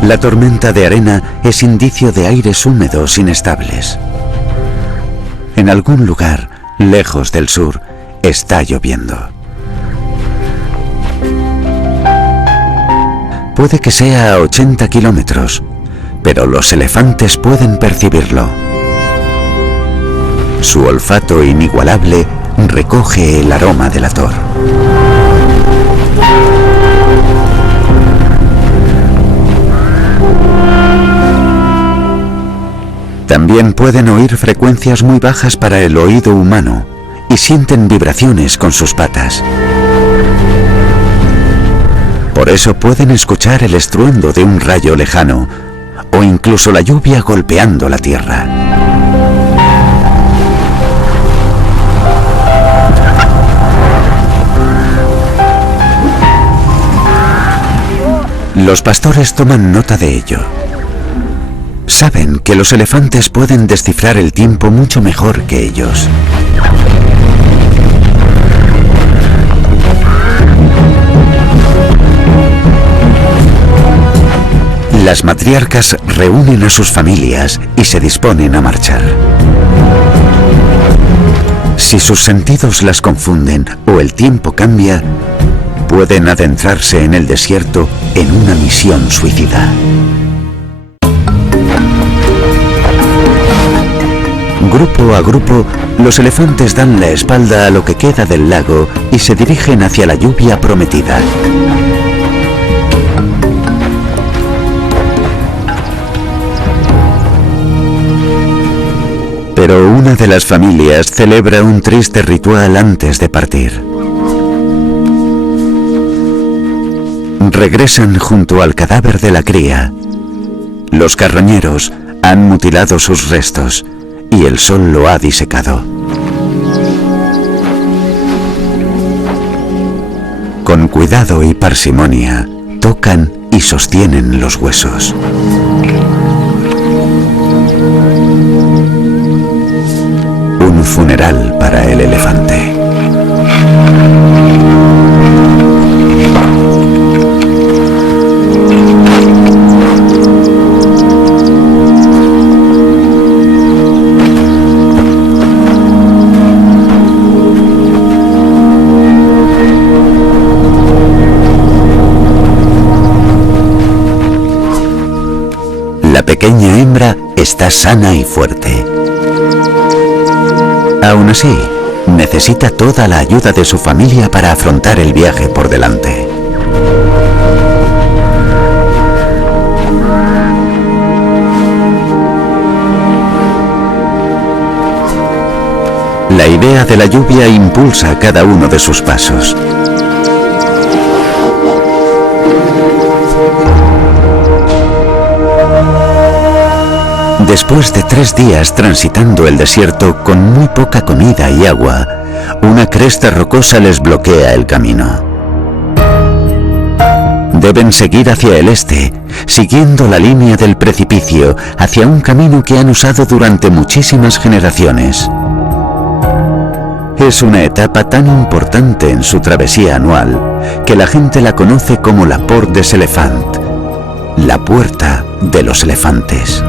La tormenta de arena es indicio de aires húmedos inestables. En algún lugar, lejos del sur, está lloviendo. Puede que sea a 80 kilómetros, pero los elefantes pueden percibirlo. Su olfato inigualable recoge el aroma del hator. También pueden oír frecuencias muy bajas para el oído humano y sienten vibraciones con sus patas. Por eso pueden escuchar el estruendo de un rayo lejano o incluso la lluvia golpeando la tierra. Los pastores toman nota de ello. Saben que los elefantes pueden descifrar el tiempo mucho mejor que ellos. Las matriarcas reúnen a sus familias y se disponen a marchar. Si sus sentidos las confunden o el tiempo cambia, pueden adentrarse en el desierto en una misión suicida. Grupo a grupo, los elefantes dan la espalda a lo que queda del lago y se dirigen hacia la lluvia prometida. Pero una de las familias celebra un triste ritual antes de partir. Regresan junto al cadáver de la cría. Los carroñeros han mutilado sus restos y el sol lo ha disecado. Con cuidado y parsimonia, tocan y sostienen los huesos. Un funeral para el elefante. La pequeña hembra está sana y fuerte. Aún así, necesita toda la ayuda de su familia para afrontar el viaje por delante. La idea de la lluvia impulsa cada uno de sus pasos. Después de 3 días transitando el desierto con muy poca comida y agua, una cresta rocosa les bloquea el camino. Deben seguir hacia el este, siguiendo la línea del precipicio hacia un camino que han usado durante muchísimas generaciones. Es una etapa tan importante en su travesía anual que la gente la conoce como la Porte des Elephants, la puerta de los elefantes.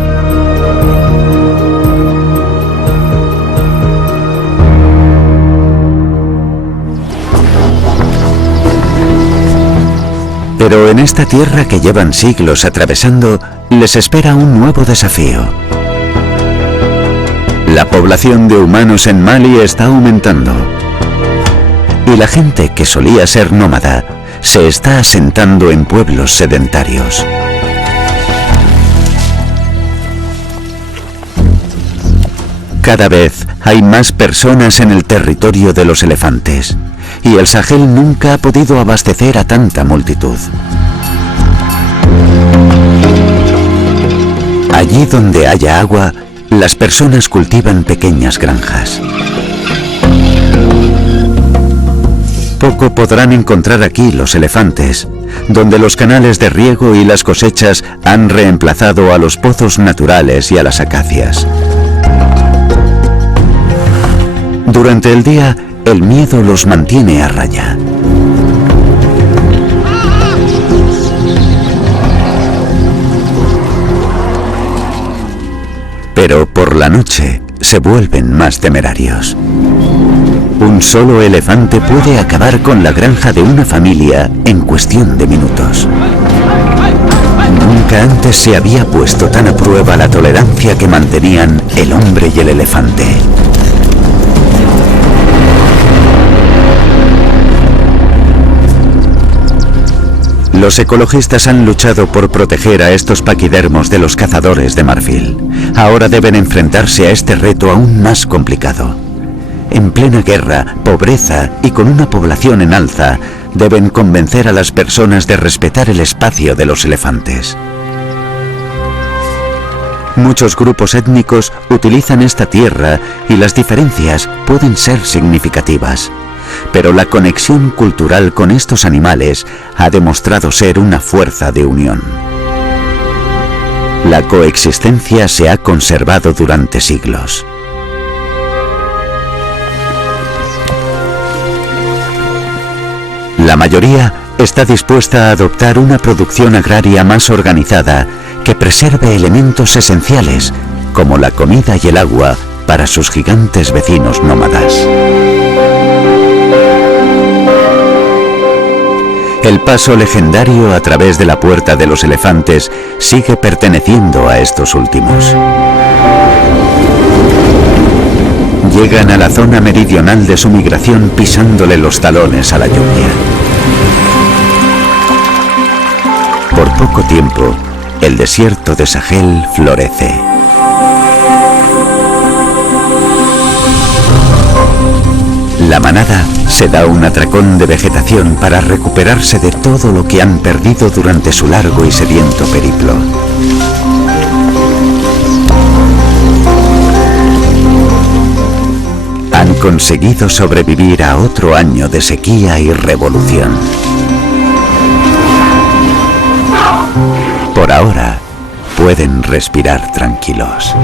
Pero en esta tierra que llevan siglos atravesando, les espera un nuevo desafío. La población de humanos en Mali está aumentando. Y la gente que solía ser nómada se está asentando en pueblos sedentarios. Cada vez hay más personas en el territorio de los elefantes, y el Sahel nunca ha podido abastecer a tanta multitud. Allí donde haya agua, las personas cultivan pequeñas granjas. Poco podrán encontrar aquí los elefantes, donde los canales de riego y las cosechas han reemplazado a los pozos naturales y a las acacias. Durante el día, el miedo los mantiene a raya. Pero por la noche, se vuelven más temerarios. Un solo elefante puede acabar con la granja de una familia en cuestión de minutos. Nunca antes se había puesto tan a prueba la tolerancia que mantenían el hombre y el elefante. Los ecologistas han luchado por proteger a estos paquidermos de los cazadores de marfil. Ahora deben enfrentarse a este reto aún más complicado. En plena guerra, pobreza y con una población en alza, deben convencer a las personas de respetar el espacio de los elefantes. Muchos grupos étnicos utilizan esta tierra y las diferencias pueden ser significativas. Pero la conexión cultural con estos animales ha demostrado ser una fuerza de unión. La coexistencia se ha conservado durante siglos. La mayoría está dispuesta a adoptar una producción agraria más organizada que preserve elementos esenciales como la comida y el agua para sus gigantes vecinos nómadas. El paso legendario a través de la Puerta de los Elefantes sigue perteneciendo a estos últimos. Llegan a la zona meridional de su migración pisándole los talones a la lluvia. Por poco tiempo, el desierto de Sahel florece. La manada se da un atracón de vegetación para recuperarse de todo lo que han perdido durante su largo y sediento periplo. Han conseguido sobrevivir a otro año de sequía y revolución. Por ahora, pueden respirar tranquilos.